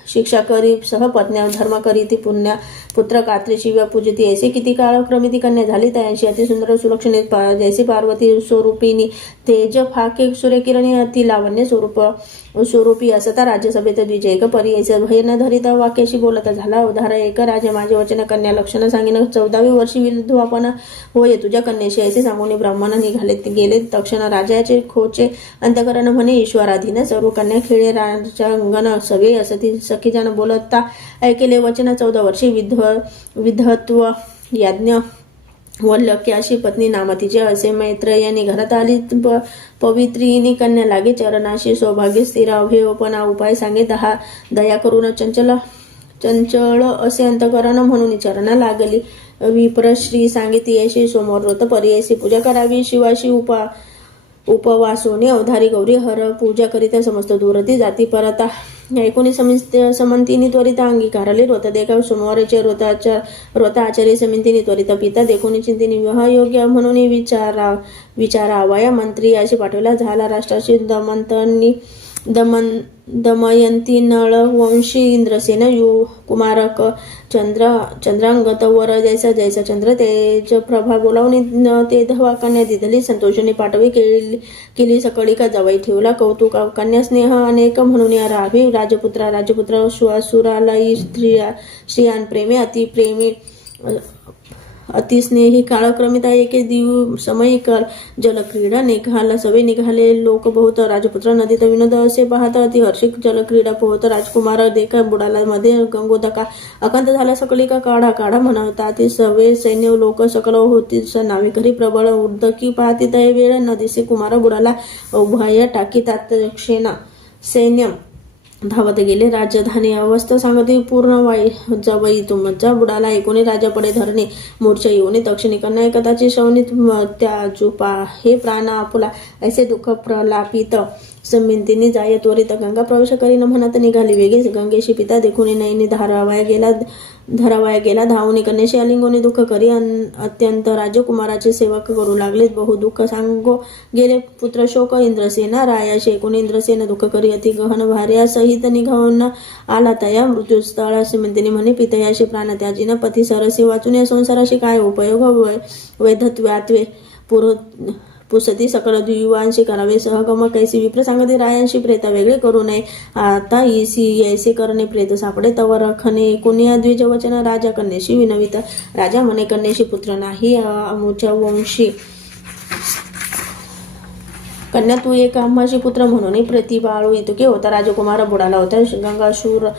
शिक्षा करी सहपत्न्या धर्म करी ती पुण्या पुत्र कात्री शिव्या पूजिती ऐसे किती काळ क्रमिती कन्या झाली त्यांशी अतिसुंदर सुलक्षणित जैसी पार्वती स्वरूपिणी तेज फाके सूर्यकिरणी अति लावण्य स्वरूपी असता राज्यसभेत विजय पर्यायच भय न धरिता वाक्याशी बोलत झाला उदाहरण एक राजा माझे वचन कन्या लक्षण सांगिन 14वी वर्षी विधवापण होय तुझ्या कन्याशी ऐसे सांगून ब्राह्मण निघाले गेले तक्षण राजाचे खोचे अंतकरण म्हणे ईश्वराधीन सर्व कन्या खेळे राजांगण सगळे असती सखीजन बोलता ऐकेले वचन 14 वर्षी विधत्व याज्ञ वल्लक्य अशी पत्नी नामतीचे असे मैत्रेयानी घरात आली पवित्रीनी कन्या लागे चरणाशी सौभाग्य स्थिर अभेयपणा उपाय सांगे दया करून चंचळ असे अंतकरण म्हणून चरणा लागली विप्रश्री सांगे तियाशी समोर व्रत पर्यायसी पूजा करावी शिवाशी उपवासोने अवधारी गौरी हर पूजा करिता समस्त दूरती जाती परता ऐकून समंतीनी त्वरित अंगीकारले व्रत देखा सोमवारचे व्रत आचार्य समितीने त्वरित पिता देखून चिंतेने विवाह योग्य म्हणून विचारावया मंत्री अशी पाठवला झाला राष्ट्राची दमयंती नळ वंशी इंद्रसेन कुमारक चंद्रांगत वर जैसा जैसा चंद्र तेज प्रभा बोलावून ते धवा कन्या दिधली संतोषाने पाठवी केली सकळी का जवाई ठेवला कौतुक कन्या स्नेह अनेक म्हणून या राहावी राजपुत्र श्वासुरालयी स्त्रियान प्रेमे अतिप्रेमी अतिस्नेही काळक्रमिता एके दिव समयी कर जलक्रीडा निघाला सवे निघाले लोक बहुत राजपुत्र नदीत विनोद असे पाहता अति हर्षिक जलक्रीडा पोहत राजकुमार देखा बुडाला मध्ये गंगोदका अकांत झाला सकली का काढा काढा म्हणता ती सवे सैन्य लोक सकल होती नाविकरी प्रबळ उर्दकी पाहती तय वेळ नदीसे कुमार बुडाला उभय टाकी तातक्षेना सैन्य धावत गेले राजधानी अवस्था सांगते पूर्ण जवई तुमचा बुडाला ऐकून राजापडे धरणे मोर्चा येऊन दक्षिणी कन्या एकताची शवनीत त्या जुपा हे प्राण आपुला ऐसे दुःख प्रलापित समितीने जाय त्वरित गंगा प्रवेश करीन म्हणत निघाली वेगेच गंगेशी पिता देखून नयनी धरावाया गेला धावून कन्याशी आलिंगोने दुःख करी अत्यंत राजकुमाराचे सेवक करू लागले बहु दुःख सांगो गेले पुत्र शोक इंद्रसेना रायाशी एकूण इंद्रसेन दुःख करी अति गहन भार्या सहित निघावून आला तया मृत्यूस्थळ समितीने म्हणे पितयाशी प्राणत्याजीनं पती सरसी वाचून या संसाराशी काय उपयोग वैधत्वात्वे पुसती सकल द्विवांशी करावे सहगम कैसी विप्र सांगते रायांशी प्रेता वेगळे करू नये आता ऐसे करणे प्रेत सापडे तवर खने कोणी द्विजवचन राजा कन्याशी विनवित राजा म्हणे कन्याशी पुत्र नाही अमुच्या वंशी कन्या तू एक आम्हाशी पुत्र म्हणून प्रतिबाळू इतके होता राजकुमार बुडाला होता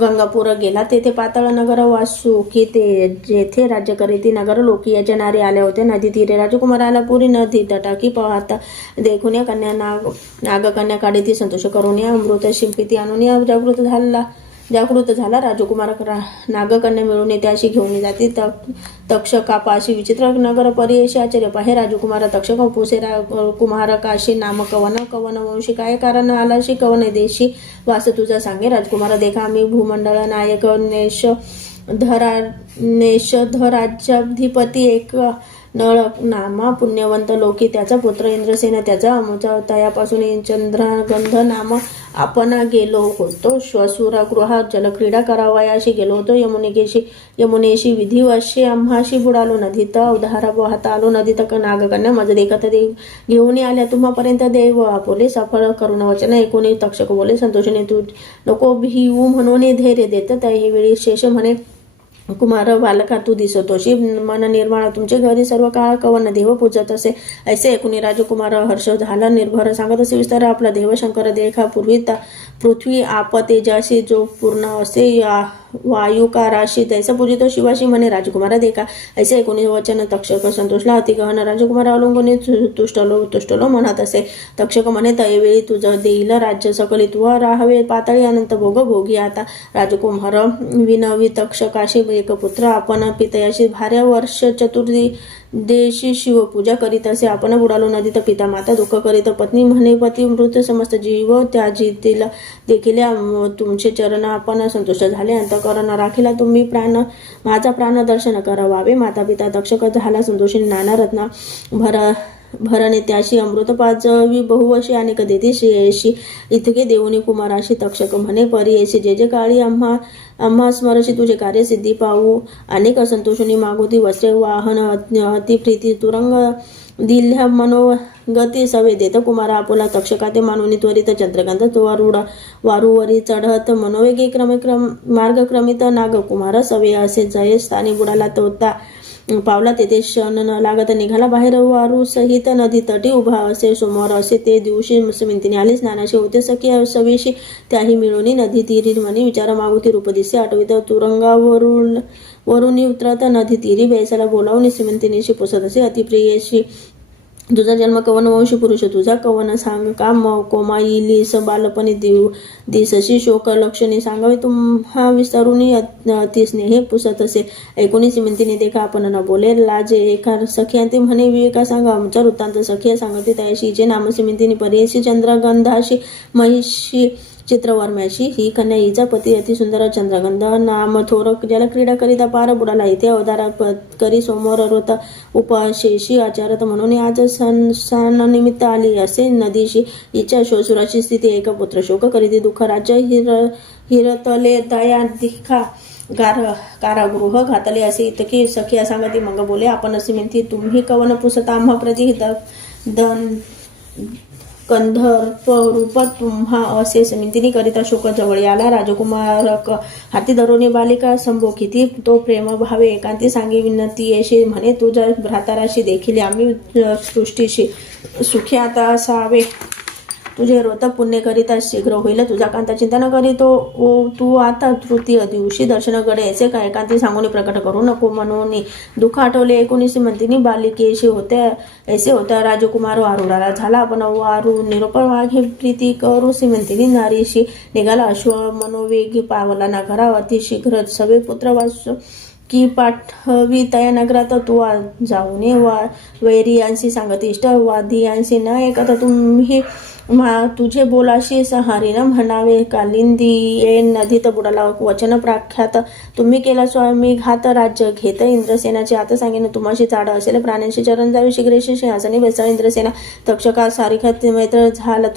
गंगापूर गेला तेथे पाताळ नगर वासू की ते जेथे राज्य करीती नगर लोकी याच्या नारी आल्या होत्या नदी तीरे राजकुमाराला पुरी नदी तटाकी पाहता देखून या कन्या नागकन्या काढी ती संतोष करून या अमृत शिंपिती आणून या जागृत झाला राजकुमार नागकन्या मिळून त्याशी घेऊन जाते तक्षकापाशी विचित्र नगर पर्यशी आचार्य पाहे राजकुमार तक्षक पुसे कुमार काशी नाम कवन वंशी काय कारण आलाशी कवन देशी वास तुझा सांगे राजकुमार देखा आम्ही भूमंडळ नायक नेश धराज्याधिपती नळ नामा पुण्यवंत लोकी त्याचा पुत्र इंद्रसेना त्याचा अमुचा तयापासून चंद्रगंध नाम आपण गेलो होतो श्वशुरगृहात जलक्रीडा करावयाशी गेलो होतो यमुनेशी विधिवशी आम्हाशी बुडालो नदीत उधारा वाहता आलो नदीत नागकन्या मज देखत घेऊन आल्या तुम्हापर्यंत देव आपोले सफळ करुण वचन ऐकून तक्षक बोले संतोषने तू नको भिवू म्हणून धैर्य देत त्याही वेळी शेष म्हणे कुमार बालका तू दिसतोशी मन निर्माण तुमचे घरी सर्व काळ कवन देव पूजत असे ऐसे ऐकून राजकुमार हर्ष झाला निर्भर सांगत असे विस्तार आपला देव शंकर देखा पृथ्वी आप तेजाशी जो पूर्ण असे वायुकाराशी तैसा पूजितो शिवाशी म्हणे राजकुमारा देखा ऐसे ऐकून वचन तक्षक संतोषला अति गहन राजकुमार अवलंबून तुष्टलो म्हणत असे तक्षक म्हणे तयवेळी तुझं देईल राज्य सकली तू राहावे पाताळी अनंत भोगी आता राजकुमार विनवी तक्षकाशी एक पुत्र आपण पितयाशी भार्या वर्ष चतुर्थी देशी शिवपूजा करीत असे आपण बुडालो नदीत पिता माता दुःख करीत पत्नी म्हणे पती मृत समस्त जीव त्या जीतील देखील तुमचे चरण आपण संतुष्ट झाले अंतःकरण राखीला तुम्ही माझा प्राण दर्शन करावावे माता पिता दक्षक झाला संतोषी नाना रत्ना भरणे त्याशी अमृत पाजवी बहुवशी आणि कधी श्रेयशी इतके देऊनी कुमाराशी तक्षक म्हणे परियशी जे जे काळी आम्हा स्मरशी तुझे कार्य सिद्धी पाहू अनेक संतोषणी मागोती वस्त्रे वाहन अति प्रीती तुरंग दिल्या मनोगती सवे देत कुमारा आपोला तक्षका ते मानवनी त्वरित चंद्रकांत वारूवरी चढत मनोवेगे मार्गक्रमित नागकुमार सवे असे जय स्थानी बुडाला तोता पावला तेथे क्षण न लागत निघाला बाहेर वारू सहित नदी तटी उभा असे सोमवार असे ते दिवशी स्मिंतीने आली स्नानाशी होते सखी सवेशी त्याही मिळवणी नदी तीरी म्हणे विचार मागुती रूप दिसे आठवित वरुणी उतरत नदी तीरी बेसाला बोलावून स्मिंतीनेशी पुसत असे अतिप्रियेशी तुझा जन्म कवन वंश पुरुष तुझा कवन सांग का कोमाईलीस बालपणी दिसशी शोक लक्षणे सांगावे तुम्हा विस्तारुनी अतिस्नेहे पुसत असे ऐकून श्रीमंतीने देखा आपण न बोले लाजे एका सख्यांती म्हणे विवेका सांगा आमचा वृत्तांत सखिया सांगते त्याशी जे नाम श्रीमंतीने पर्यशी चंद्रगंधाशी महिषी चित्रवर्म्याशी ही कन्या हिचा पती अति सुंदर चंद्रगंध नाम थोर ज्याला क्रीडा करिता पार बुडाला इथे अवतारा करी सोमवार व्रत उपाशेशी आचारत म्हणून आज सणानिमित्त आली असे नदीशी हिच्या शोसुराची स्थिती एक पुत्र शोक करीती दुःख राज्य हिरतले दया दिखा कारागृह घातले असे इतके सखिया सांगती मग बोले आपण असे म्हणती तुम्ही कवन पुसता आम्हा प्रति कंधर्प रूप तुम्हा असे समितीने करिता शोक जवळ आला राजकुमार हाती धरून बालिका संभोखिती तो प्रेम भावे एकांती सांगे विनंती येशी म्हणे तुझ्या भ्राताराशी देखील आम्ही सृष्टीशी सुखी आता असावे तुझे व्रत पुण्य करिता शीघ्र होईल तुझा कांता चिंता न करीतो तू आता तृतीय दिवशी दर्शन कडे असे काय एकांती सांगून प्रकट करू नको म्हणून दुःख आठवले 19 मंतीनी बालिकेशी होते ऐसे होता राजकुमार वारुडाला झाला आपण वारू निरोपर वाघे प्रीती करू श्रीमंतीनी नारीशी निघाला अश्व मनोवेगी पावला ना घरा अति शीघ्र सवे पुत्र वासू की पाठवी तया नगरात तू जाऊन वैरियांशी सांगत इष्ट वादियांशी न ऐकत तुम्ही तुझे बोलाशी सहारी न म्हणावे कालिंदी ये नदीत बुडाला वचन प्रख्यात तुम्ही केला स्वामी घात राज्य घेत इंद्रसेनाचे आता सांगेन तुम्हाशी चाड असेल प्राण्यांशी चरण जावे शीघ्रेशी सिंहासनी बेसाळ इंद्रसेना तक्षका सारिखात मैत्र झाला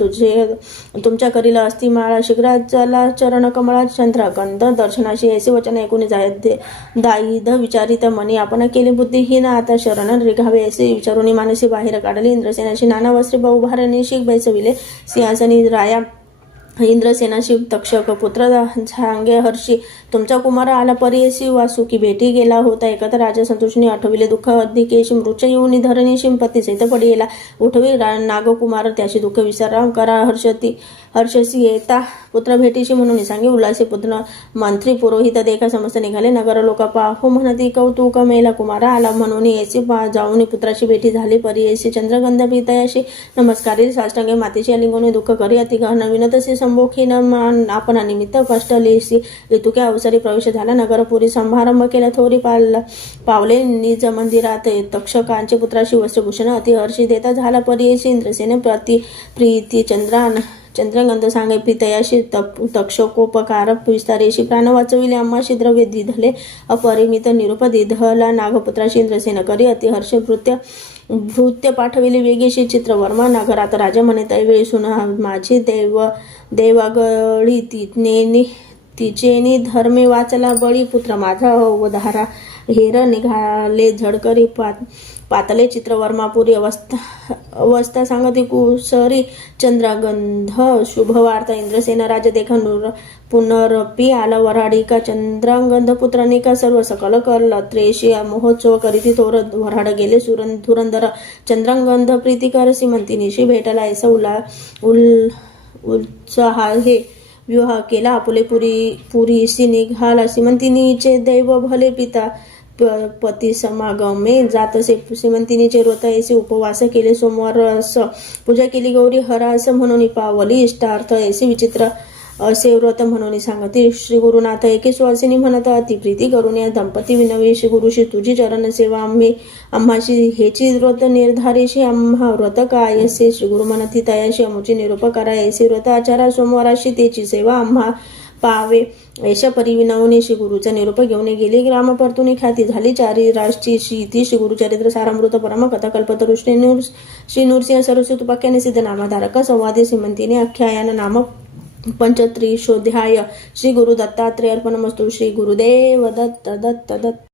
तुमच्या करील असती माळा शीघ्राला चरण कमळा चंद्रगंध दर्शनाशी ऐसे वचन ऐकून दाईद विचारित मनी आपण केले बुद्धिहीन आता शरण रिघावे ऐसे विचारून मानसी बाहेर काढले इंद्रसेनाशी नाना वस्त्रे बहुभारणी शीख बैसविले सिंहासनी राया इंद्रसेनाशी तक्षक पुत्र झांगे हर्षी तुमचा कुमार आला परियसी वासुकी भेटी गेला होता एकत्र राजा संतोषणी आठविले दुःख अधिकेशी मृच येऊन धरणीशी पती सहित पडी गेला उठवी नागकुमार त्याशी दुःख विसराम करा हर्षसी येता पुत्र भेटीशी म्हणून सांगे उल्हासी पुत्र मंत्री पुरोहित देखा समस्त निघाले नगर लोक पाहू म्हणती कौतुक मेला कुमार आला म्हणून येसी जाऊन पुत्राची भेटी झाली परियसी चंद्रगंध पितयाशी नमस्कारी साष्टांगे मातेशी अलिंगोने दुःख करी अति गहन विनतसी संभोखी न आपण निमित्त कष्टलेसी ऋतुक्या अवसरी प्रवेश झाला नगरपुरी समारंभ केला थोरी पावले निज मंदिरात तक्षकांचे पुत्राशी वस्त्रभूषण अति हर्षी देता झाला परियशी इंद्रसेने प्रीती चंद्रगंध सांगे प्रीतयाशी तक्षकोपकार विस्तारेशी प्राण वाचविले आम्हाशी द्रव्य दिधले अपरिमित निरूप दिधला नागपुत्राशी इंद्रसेन करी अतिहर्ष भृत्य पाठविले वेगेशी चित्रवर्मा नागरात राजा म्हणे त्यावेळी सुना माझी देवागळी तिचेनी धर्मे वाचला बळी पुत्र माझा अवधारा हेर निघाले झडकरी पातले चित्रवर्मापुरी अवस्था सांगती कुसरी चंद्रगंध शुभवार्ता इंद्रसेन राजा देखा पुनरपी आला वऱ्हाडिका चंद्रगंध पुत्रानिका सर्व सकल करल त्रेशी महोत्सव करीती थोर वऱ्हाड गेले धुरंधर चंद्रगंध प्रीतिकर श्रीमंतिनीशी भेटला ऐसा उत्साह हे विवाह केला आपुले पुरीशी निघाला श्रीमंतिनीचे दैव भले पिता पती समागमे जातसे श्रीमंतिनीचे व्रत ऐसे उपवास केले सोमवारस पूजा केली गौरी हरास म्हणून पावली इष्टार्थ ऐसे विचित्र असे व्रत म्हणून सांगते श्री गुरुनाथ एके सुवासिनी म्हणत अति प्रीती करून या दंपती विनवी श्री गुरुशी तुझी चरण सेवा आम्हाशी हेची व्रत निर्धारेशी आम्हा व्रत काय असे श्री गुरु म्हणती तयाशी अमुची निरूप करा ऐसे व्रत आचारा सोमवाराशी तेची सेवा आम्हा पावे ऐशा परिविनवणे श्री गुरुचा निरूप घेऊन गेले ग्राम परतुनी ख्याती झाली चारी राष्ट्री श्री श्री गुरुचरित्र सारामृत परम कथा कल्पतरू श्री नृसिंह सरस्वती उपाख्याने सिद्ध नामधारक संवादे श्रीमंतीने आख्यायन नाम पंचत्रिशोध्याय श्री गुरु दत्तात्रेय अर्पणमस्तु श्री गुरुदेव दत्त दत्त दत्त